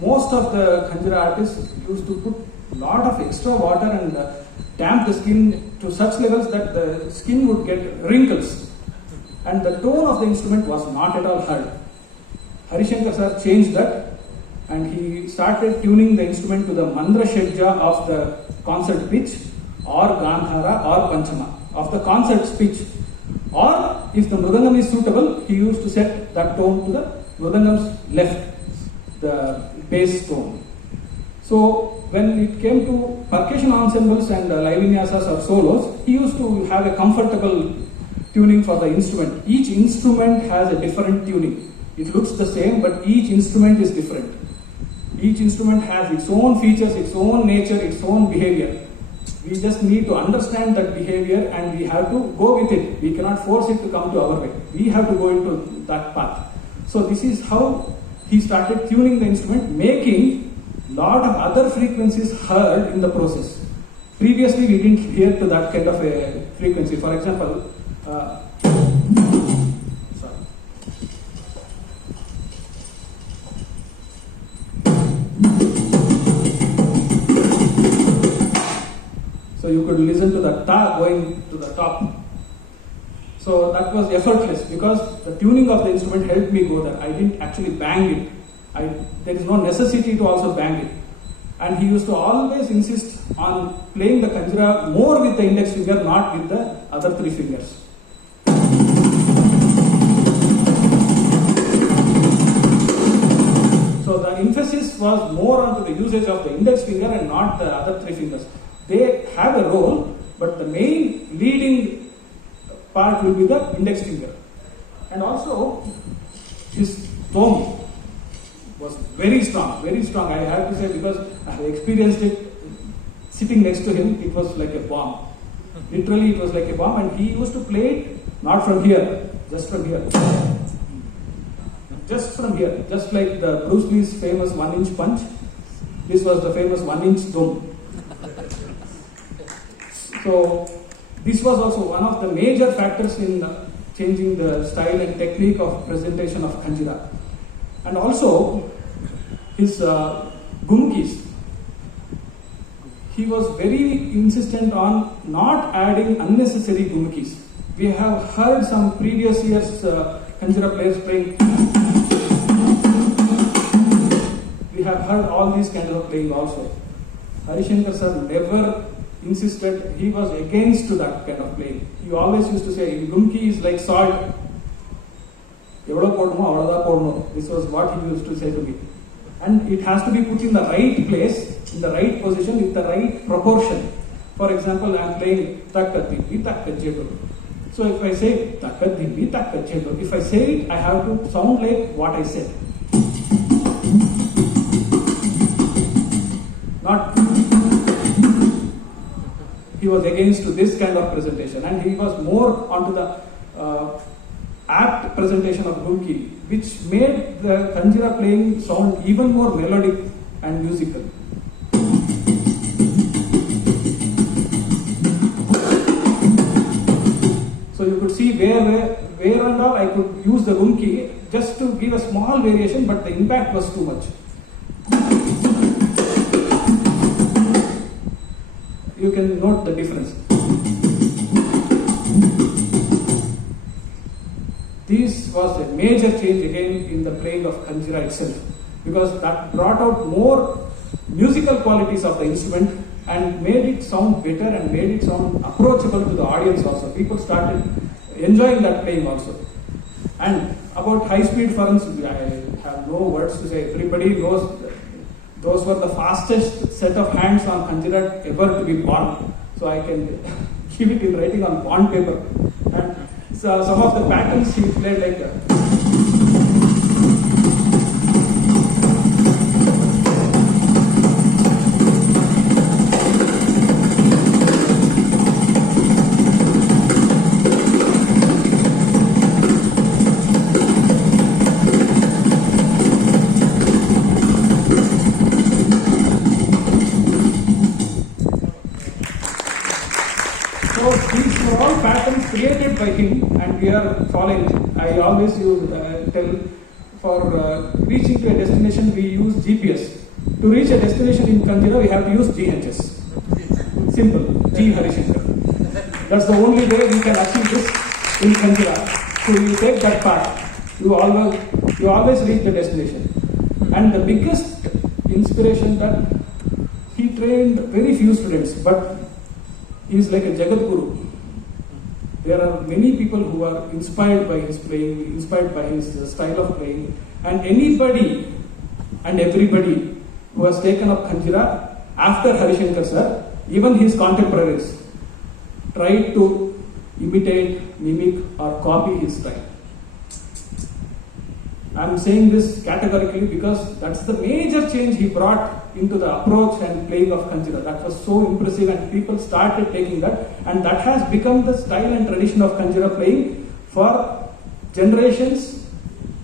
most of the khanjira artists used to put a lot of extra water and damp the skin to such levels that the skin would get wrinkles. And the tone of the instrument was not at all heard. Harishankar sir changed that, and he started tuning the instrument to the mandra shedja of the concert pitch, or gandhara or panchama of the concert pitch. Or if the mridangam is suitable, he used to set that tone to the mridangam's left, the bass tone. So when it came to percussion ensembles and live vinyasas or solos, he used to have a comfortable tuning for the instrument. Each instrument has a different tuning. It looks the same, but each instrument is different. Each instrument has its own features, its own nature, its own behavior. We just need to understand that behavior and we have to go with it. We cannot force it to come to our way. We have to go into that path. So this is how he started tuning the instrument, making lot of other frequencies heard in the process. Previously we didn't hear to that kind of a frequency. For example, so you could listen to the ta going to the top. So that was effortless, because the tuning of the instrument helped me go there. I didn't actually bang it. There is no necessity to also bang it. And he used to always insist on playing the khanjira more with the index finger, not with the other three fingers. So the emphasis was more onto the usage of the index finger and not the other three fingers. They have a role, but the main leading part will be the index finger. And also, his tone was very strong, I have to say, because I have experienced it sitting next to him. It was like a bomb. Literally, it was like a bomb, and he used to play it not from here, just from here. Just from here, just like the Bruce Lee's famous 1-inch punch. This was the famous 1-inch dome. So this was also one of the major factors in changing the style and technique of presentation of Kanjara. And also his gumkis. He was very insistent on not adding unnecessary gumkis. We have heard some previous years Kanjara players playing. We have heard all these kinds of playing also. Harishankar sir never insisted, he was against to that kind of playing. He always used to say, gumki is like salt. This was what he used to say to me. And it has to be put in the right place, in the right position, with the right proportion. For example, I am playing takkadimbi takkajedu. So if I say takkadimbi takkajedu, if I say it, I have to sound like what I said. Not. He was against to this kind of presentation, and he was more onto the apt presentation of gumki, which made the Kanjara playing sound even more melodic and musical. So you could see where and all I could use the gumki just to give a small variation, but the impact was too much. You can note the difference. This was a major change again in the playing of Kanjara itself, because that brought out more musical qualities of the instrument and made it sound better and made it sound approachable to the audience also. People started enjoying that playing also. And about high-speed ferns, I have no words to say. Everybody knows that those were the fastest set of hands on Kanjara ever to be born. So I can give it in writing on bond paper. And so some of the patterns he played like created by him and we are following it. I always use, tell for reaching to a destination we use GPS. To reach a destination in Kanjara we have to use GHS. Simple, G Harishankar. That's the only way we can achieve this in Kanjara. So you take that path, you always reach the destination. And the biggest inspiration that he trained very few students, but he is like a Jagat Guru. There are many people who are inspired by his playing, inspired by his style of playing, and anybody and everybody who has taken up Khanjira after Harishankar sir, even his contemporaries, tried to imitate, mimic or copy his style. I am saying this categorically because that's the major change he brought into the approach and playing of Kanjara. That was so impressive and people started taking that, and that has become the style and tradition of Kanjara playing for generations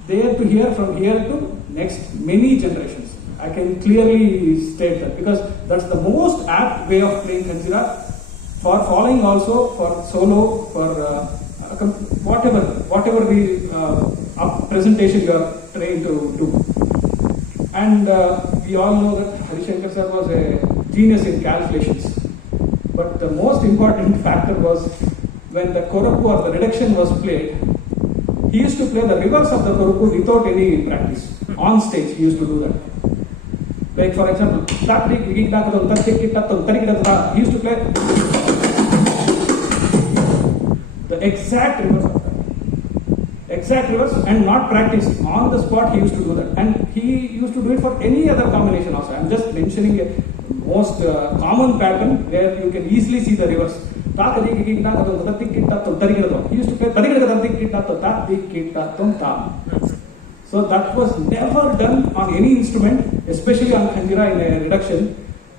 there to here, from here to next many generations. I can clearly state that because that's the most apt way of playing Kanjara, for following also, for solo, for whatever the presentation you are trying to do. And we all know that Harishankar sir was a genius in calculations. But the most important factor was when the korupu or the reduction was played, he used to play the reverse of the korupu without any practice. On stage, he used to do that. Like for example, he used to play the exact reverse and not practice. On the spot he used to do that, and he used to do it for any other combination also. I am just mentioning a most common pattern where you can easily see the reverse. He used to play. So that was never done on any instrument, especially on Kanjara in a reduction.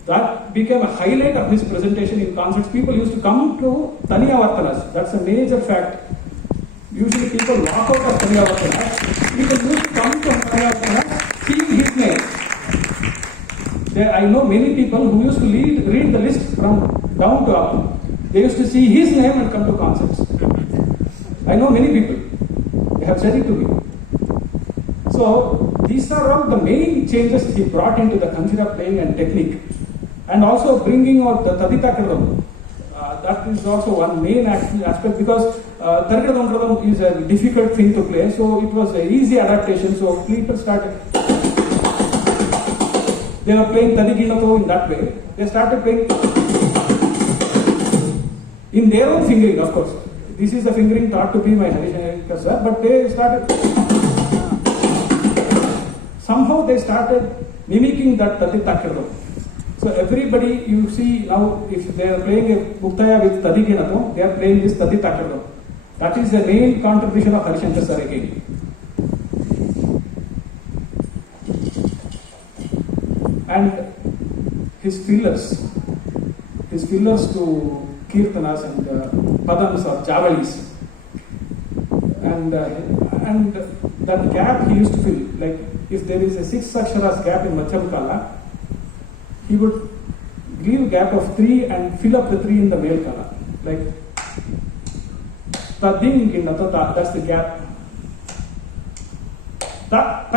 That became a highlight of his presentation in concerts. People used to come to Taniya Vartanas. That's a major fact. Usually people walk out of Taniya Vartanas. People used to come to Taniya Vartanas, seeing his name. I know many people who used to read the list from down to up. They used to see his name and come to concerts. I know many people. They have said it to me. So these are all the main changes he brought into the Kanjara playing and technique. And also bringing out the Tadita. That is also one main aspect because Tarikadam is a difficult thing to play, so it was an easy adaptation. So people started, they were playing Tadikinato in that way. They started playing in their own fingering, of course. This is the fingering taught to be by Harishankar sir, but they started, somehow they started mimicking that Tadita. So everybody you see now, if they are playing a Muktaya with Tadikinato, they are playing this Tadita. That is the main contribution of Harishankar sir again. And his fillers to Kirtanas and Padams or Javalis. And that gap he used to fill. Like if there is a 6 aksharas gap in Madhyam Kala, he would leave a gap of 3 and fill up the 3 in the male kala. Like Tading in Natata, that's the gap. That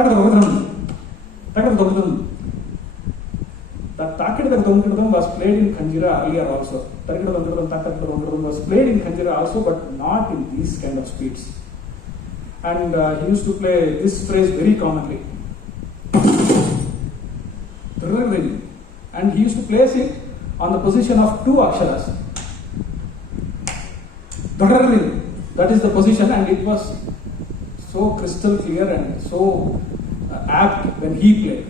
Takidam was played in Kanjara earlier also. Was played in Kanjara also, but not in these kind of speeds. And he used to play this phrase very commonly. And he used to place it on the position of 2 aksharas. That is the position, and it was so crystal clear and so apt when he played.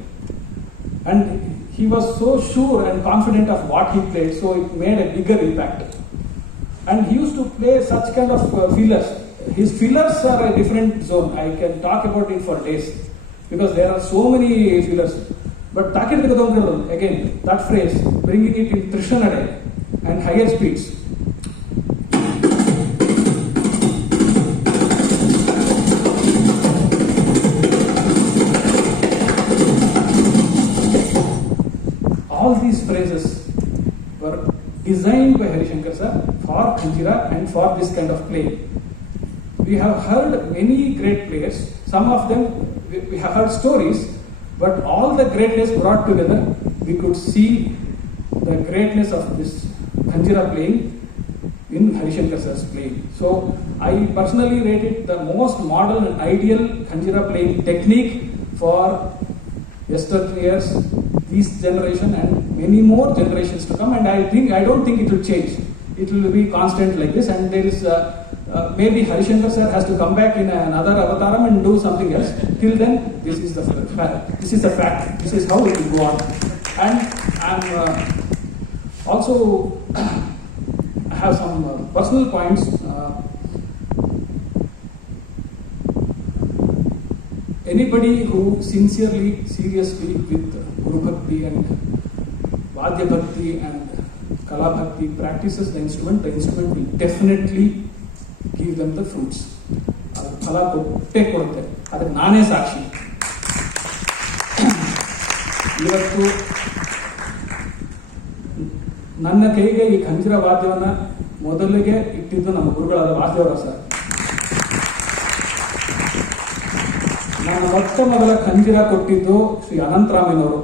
And he was so sure and confident of what he played, so it made a bigger impact. And he used to play such kind of fillers. His fillers are a different zone. I can talk about it for days because there are so many fillers. But Takidam, again, that phrase, bringing it in Trishanade and higher speeds. All these phrases were designed by Harishankar sir for Kanjara and for this kind of play. We have heard many great players. Some of them we have heard stories, but all the greatness brought together, we could see the greatness of this Kanjara playing in Harishankar sir's playing. So I personally rate it the most modern and ideal Kanjara playing technique for yesteryears, this generation and many more generations to come. And I don't think it will change. It will be constant like this. And there is maybe Harishankar sir has to come back in another avataram and do something else. Till then, this is the fact. This is the fact. This is how it will go on. And I'm also I have some personal points. Anybody who sincerely, seriously with Guru Bhakti and Vaadhya Bhakti and Kala Bhakti practices the instrument will definitely give them the fruits. ಅದು ಫಲ ಕೊಟ್ಟೇ ಕೊಡುತ್ತೆ. ಅದಕ್ಕೆ ನಾನೇ ಸಾಕ್ಷಿ. ಇವತ್ತು ನನ್ನ ಕೈಗೆ ಈ ಖಂಜಿರ ವಾದ್ಯವನ್ನ ಮೊದಲಿಗೆ ಇಟ್ಟಿದ್ದು ನಮ್ಮ ಗುರುಗಳಾದ ವಾಸುದೇವರಾವ್ ಸರ್. ನಾನು ಮೊದಲ ಖಂಜಿರ ಕೊಟ್ಟಿದ್ದು ಶ್ರೀ ಅನಂತರಾಮಯ್ಯನವರು.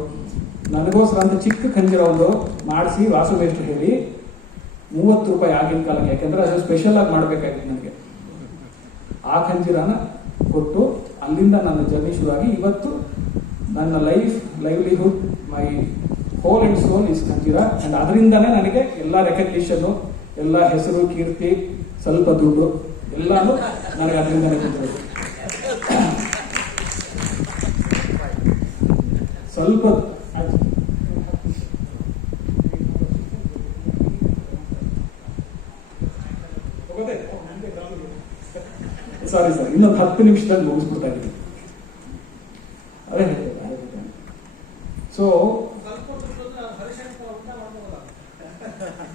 ನನಗೋಸ್ಕರ ಅಂತ ಚಿಕ್ಕ ಖಂಜಿರ ಒಂದು ಮಾಡಿಸಿ ವಾಸುದೇವಷ್ಟು ಹೇಳಿ ₹30 ಆಗಿನ ಕಾಲಕ್ಕೆ, ಯಾಕೆಂದ್ರೆ ಅದು ಸ್ಪೆಷಲ್ ಆಗಿ ಮಾಡಬೇಕಾಗಿತ್ತು ನನಗೆ. ಆ ಖಂಜಿರಾನ ಕೊಟ್ಟು ಅಲ್ಲಿಂದ ನನ್ನ ಜರ್ನಿ ಶುರುವಾಗಿ ಇವತ್ತು ನನ್ನ livelihood my whole and soul is khanjira. And ಅದರಿಂದಾನೇ ನನಗೆ ಎಲ್ಲ ರೆಕಗ್ನಿಷನ್ನು, ಎಲ್ಲ ಹೆಸರು, ಕೀರ್ತಿ, ಸ್ವಲ್ಪ ದುಡ್ಡು ಎಲ್ಲಾನು ನನಗೆ ಅದರಿಂದಾನೇ ಬಂದಿರೋದು. ಸ್ವಲ್ಪ ಸಾರಿ ಸರ್, ಇನ್ನೊಂದು 10 ನಿಮಿಷದಲ್ಲಿ ಮುಗಿಸ್ಬಿಡ್ತಾ ಇದ್ದೀನಿ. ಅದೇ ಸೊ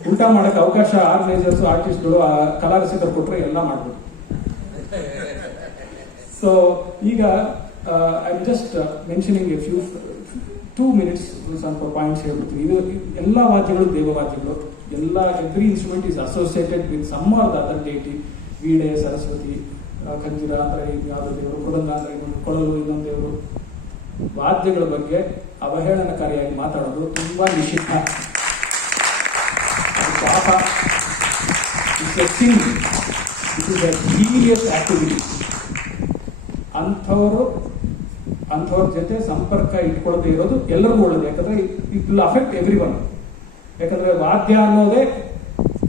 ಊಟ ಮಾಡಕ್ಕೆ ಅವಕಾಶ ಆರ್ಗನೈಸರ್ಸ್, ಆರ್ಟಿಸ್ಟ್ಗಳು, ಕಲಾರಸಿಕರು ಕೊಟ್ಟರೆ ಎಲ್ಲ ಮಾಡ್ಬೋದು. ಸೊ ಈಗ I am just mentioning a few 2 minutes ಸ್ವಲ್ಪ ಪಾಯಿಂಟ್ಸ್ ಹೇಳ್ಬಿಡ್ತೀವಿ. ಇದು ಎಲ್ಲ ವಾದ್ಯಗಳು ದೇವವಾದ್ಯಗಳು. Every instrument is associated with some or the other deity. ವೀಣೆ, ಸರಸ್ವತಿ, ಖಂಜಿರ ಅಂದ್ರೆ ಯಾವುದೋ ದೇವರು, ಮೃದಂಗ ಅಂದ್ರೆ ಕೊಳಲು ಇನ್ನೊಂದು ದೇವರು. ವಾದ್ಯಗಳ ಬಗ್ಗೆ ಅವಹೇಳನಕಾರಿಯಾಗಿ ಮಾತಾಡೋದು ತುಂಬಾ ನಿಷಿದ್ಧ. ಪಾಪ, it's a sin, it is a heinous activity. ಅಂಥವ್ರ ಜೊತೆ ಸಂಪರ್ಕ ಇಟ್ಕೊಳ್ಳದೆ ಇರೋದು ಎಲ್ಲರಿಗೂ ಒಳ್ಳೇದು. ಯಾಕಂದ್ರೆ it will affect everyone. ಯಾಕಂದ್ರೆ ವಾದ್ಯ ಅನ್ನೋದೇ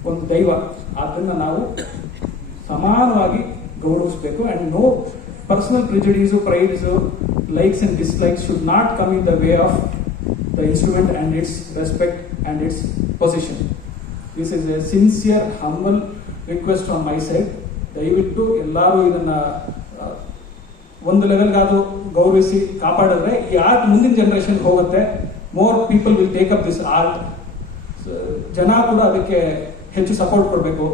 ಒಂದು ದೈವ. ಅದನ್ನ ನಾವು ಸಮಾನವಾಗಿ ಗೌರವಿಸಬೇಕು. And no personal prejudices, prides, likes and dislikes should not come in the way of the instrument and its respect and its position. This is a sincere humble request from my side. ದಯವಿಟ್ಟು ಎಲ್ಲರೂ ಇದನ್ನ ಒಂದು ಲೆವೆಲ್ಗಾದ್ರೂ ಗೌರವಿಸಿ ಕಾಪಾಡಿದ್ರೆ ಈ art ಮುಂದಿನ generation ಹೋಗುತ್ತೆ. More people will take up this art. ಜನ ಕೂಡ ಅದಕ್ಕೆ ಹೆಚ್ಚು ಸಪೋರ್ಟ್ ಕೊಡಬೇಕು.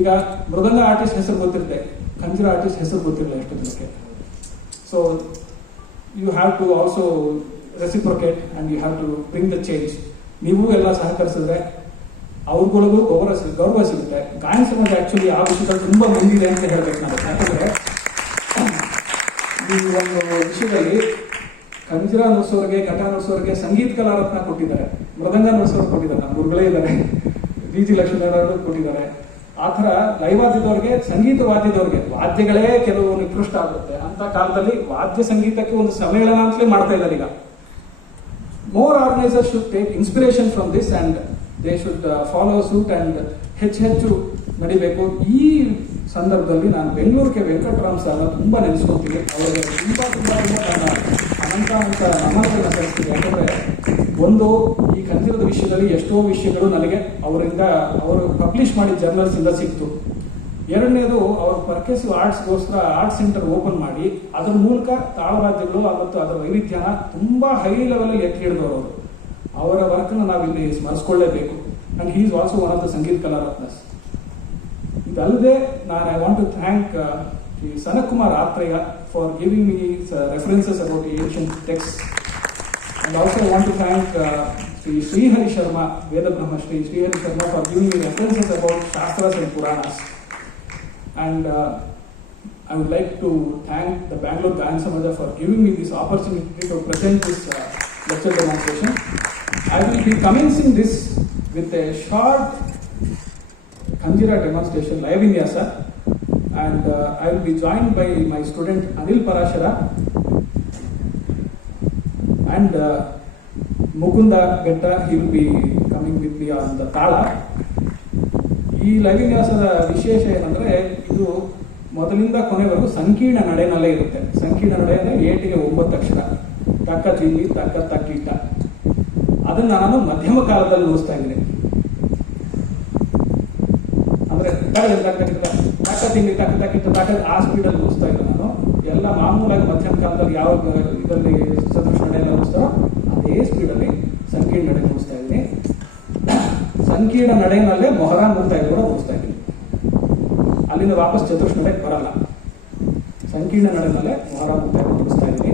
ಈಗ ಮೃದಂಗ ಆರ್ಟಿಸ್ಟ್ ಹೆಸರು ಗೊತ್ತಿರುತ್ತೆ, ಖಂಜಿರ ಆರ್ಟಿಸ್ಟ್ ಹೆಸರು ಗೊತ್ತಿರಲ್ಲ ಎಷ್ಟು ಜನಕ್ಕೆ. So you have to also reciprocate and you have to bring the change. ನೀವು ಎಲ್ಲ ಸಹಕರಿಸಿದ್ರೆ ಅವ್ರಗಳಿಗೂ ಗೌರವ ಸಿಗುತ್ತೆ. ಗಾಯನ ಸಮಾಜ ಆಕ್ಚುಲಿ ಆ ವಿಷಯದಲ್ಲಿ ತುಂಬಾ ಮುಂದಿದೆ ಅಂತ ಹೇಳ್ಬೇಕು ನಾನು. ಯಾಕಂದ್ರೆ ಈ ಒಂದು ವಿಷಯದಲ್ಲಿ ಖಂಜಿರ ನುಡಿಸೋರಿಗೆ, ಘಟ ನುಡಿಸೋರಿಗೆ ಸಂಗೀತ ಕಲಾರತ್ನ ಕೊಟ್ಟಿದ್ದಾರೆ, ಮೃದಂಗ ನುಡಿಸೋರು ಕೊಟ್ಟಿದ್ದಾರೆ, ನಮ್ಮ ಗುರುಗಳೇ ಇದ್ದಾರೆ, ವಿ ಜಿ ಲಕ್ಷ್ಮೀನಾರಾಯಣ ಕೊಟ್ಟಿದ್ದಾರೆ. ಆ ಥರ ಲೈವಾದ್ಯದವ್ರಿಗೆ, ಸಂಗೀತ ವಾದ್ಯದವ್ರಿಗೆ, ವಾದ್ಯಗಳೇ ಕೆಲವು ನಿಕೃಷ್ಟ ಆಗುತ್ತೆ ಅಂತ ಕಾಲದಲ್ಲಿ ವಾದ್ಯ ಸಂಗೀತಕ್ಕೆ ಒಂದು ಸಮ್ಮೇಳನ ಅಂತಲೇ ಮಾಡ್ತಾ ಇದ್ದಾರೆ. ಈಗ more organisers should take inspiration from this and they should follow suit and ಹೆಚ್ಚು ನಡಿಬೇಕು. ಈ ಸಂದರ್ಭದಲ್ಲಿ ನಾನು ಬೆಂಗಳೂರಿಗೆ ವೆಂಕಟರಾಮ್ ಸರ್ ತುಂಬಾ ನೆನೆಸ್ಕೊಳ್ತೀನಿ. ಅವರಿಗೆ ತುಂಬಾ ನನ್ನ ಅನಂತ ನಮನಗಳನ್ನ ಸಲ್ಲಿಸ್ತೀನಿ. ಯಾಕಂದ್ರೆ ಒಂದು, ಈ ಖಂಜಿರದ ವಿಷಯದಲ್ಲಿ ಎಷ್ಟೋ ವಿಷಯಗಳು ನನಗೆ ಅವರು ಪಬ್ಲಿಷ್ ಮಾಡಿದ ಜರ್ನಲ್ಸ್ ಇಂದ ಸಿಕ್ತು. ಎರಡನೇದು, ಅವರು ಪರ್ಕೇಸಿವ್ ಆರ್ಟ್ಸ್ಗೋಸ್ಕರ ಆರ್ಟ್ ಸೆಂಟರ್ ಓಪನ್ ಮಾಡಿ ಅದ್ರ ಮೂಲಕ ತಾಳವಾದ್ಯಗಳು ಮತ್ತು ಅದರ ವೈವಿಧ್ಯನ ತುಂಬಾ ಹೈ ಲೆವೆಲ್ ಎತ್ತಿ ಹಿಡಿದವರು. ಅವರ ವರ್ಕ್ನ ನಾವಿಲ್ಲಿ ಸ್ಮರಿಸ್ಕೊಳ್ಳೇಬೇಕು. And he is also one of the Sangeetha Kalaratnas. ಇದಲ್ಲದೆ I want to thank Sanathkumar Atreya for giving me references about ancient text. And also I want to thank Sri Srihari Sharma, Veda Brahma Sri Srihari Sharma, for giving me references about Shastras and Puranas. And I would like to thank the Bangalore Gayan Samaja for giving me this opportunity to present this lecture demonstration. I will be commencing this with a short Kanjara demonstration, live vinyasa, and I will be joined by my student Anil Parashara and Mukunda Betta. He will be coming with me on the Tala. ಈ live ವಿನ್ಯಾಸದ ವಿಶೇಷ ಏನಂದ್ರೆ ಇದು ಮೊದಲಿಂದ ಕೊನೆವರೆಗೂ ಸಂಕೀರ್ಣ ನಡೆನಲ್ಲೇ ಇರುತ್ತೆ. ಸಂಕೀರ್ಣ ನಡೆ ಅಂದ್ರೆ 8ಗೆ 9 ಅಕ್ಷರ, ತಕ್ಕ ತಿಂಡಿ ತಕ್ಕ ತಕ್ಕಿಟ್ಟ. ಅದನ್ನ ನಾನು ಮಧ್ಯಮ ಕಾಲದಲ್ಲಿ ನುಡಿಸ್ತಾ ಇದ್ದೀನಿ. ಅಂದ್ರೆ ತಕ್ಕ ತಿಂಡಿ ತಕ್ಕ ತಕ್ಕಿಟ್ಟ ತಕ್ಕ ಆ ಸ್ಪೀಡಲ್ಲಿ ನುಡಿಸ್ತಾ ಇಲ್ಲ ನಾನು. ಎಲ್ಲ ಮಾಮೂಲಾಗಿ ಮಧ್ಯಮ ಕಾಲದಲ್ಲಿ ಯಾವ ಇದರಲ್ಲಿ ಸದೃಶ ನಡೆ ಎಲ್ಲ ನುಡಿಸ್ತಾರೋ ಅದೇ ಸ್ಪೀಡಲ್ಲಿ ಸಂಕೀರ್ಣ ನಡೆ ನುಡಿಸ್ತಾ ಇದ್ದೀನಿ. ಸಂಕೀರ್ಣ ನಡೆನಲ್ಲೇ ಮೊಹರಾನ್ ಮುಕ್ತಾಯ ಕೂಡ ನುಡಿಸ್ತಾ ಇದ್ದೀನಿ. ಅಲ್ಲಿಂದ ವಾಪಸ್ ಚತುರ್ಶ ನಡೆಗೆ ಬರಲ್ಲ. ಸಂಕೀರ್ಣ ನಡೆನಲ್ಲೇ ಮೊಹರಾನ್ ಮುಕ್ತಾಯ ನುಡಿಸ್ತಾ ಇದ್ದೀನಿ.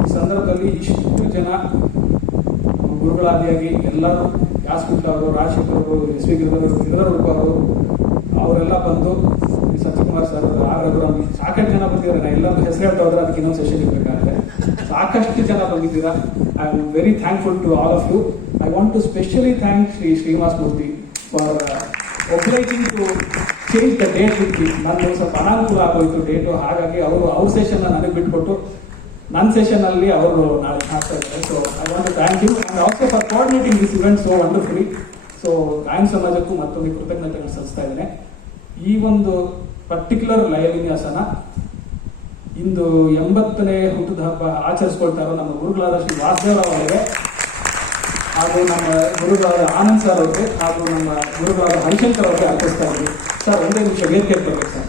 ಈ ಸಂದರ್ಭದಲ್ಲಿ ಇಷ್ಟು ಜನ ಗುರುಗಳಾದಿಯಾಗಿ ಎಲ್ಲರೂ, ಯಾಸ್ಪಿಟ್ಲ್ ಅವರು, ರಾಜಶೇಖರ್ ಅವರು, ಎಸ್ ವಿ ಗಿರಿಧರ್ ಅವರು ಅವರೆಲ್ಲ ಬಂದು, ಸತ್ಯಕುಮಾರ್ ಸರ್, ಆರ್ ರಘುರಾಮ್, ಸಾಕಷ್ಟು ಜನ ಬಂದಿದ್ದಾರೆ. ನಾ ಎಲ್ಲರೂ ಹೆಸರು ಹೇಳ್ತಾ ಹೋದ್ರೆ ಅದಕ್ಕೆ ಇನ್ನೊಂದು ಸೆಷನ್ ಇರಬೇಕಾಗುತ್ತೆ. ಸಾಕಷ್ಟು ಜನ ಬಂದಿದ್ದೀರಾ. I am very thankful to all of you. I want to specially thank Sri Srinivas Murthy for obliging to change the date with me. ನಾನು ಸ್ವಲ್ಪ ಅನಾನುಕೂಲ ಆಗೋಯ್ತು ಡೇಟು, ಹಾಗಾಗಿ ಅವರು ಅವ್ರ ಸೆಷನ್ನ ನನಗೆ ಬಿಟ್ಕೊಟ್ಟು ನನ್ನ ಸೆಷನಲ್ಲಿ ಅವರು ನಾಳೆ ಮಾಡ್ತಾ ಇದ್ದಾರೆ. So I want to thank you and also for coordinating this event so wonderfully. So ಗಾಯನ ಸಮಾಜಕ್ಕೂ ಮತ್ತೊಂದು ಕೃತಜ್ಞತೆಗಳನ್ನು ಸಲ್ಲಿಸ್ತಾ ಇದ್ದೇನೆ. ಈ ಒಂದು ಪರ್ಟಿಕ್ಯುಲರ್ ಲಯ ವಿನ್ಯಾಸನ ಇಂದು 80ನೇ ಹುಟ್ಟದ ಹಬ್ಬ ಆಚರಿಸ್ಕೊಳ್ತಾ ಇರೋ ನಮ್ಮ ಗುರುಗಳಾದ ಶ್ರೀ ವಾಸುದೇವರಾವ್ ಹಾಗೂ ನಮ್ಮ ಗುರುಗಳಾದ ಆನಂದ್ ಸರ್ ಅವ್ರಿಗೆ ಹಾಗೂ ನಮ್ಮ ಗುರುಗಳಾದ ಹರಿಶಂಕರ್ ಅವ್ರಿಗೆ ಅರ್ಪಿಸ್ತಾ ಇದ್ದೀವಿ. ಸರ್ ಒಂದೇ ನಿಮಿಷ ವೇದಿಕೆ ಬರ್ಬೇಕು ಸರ್.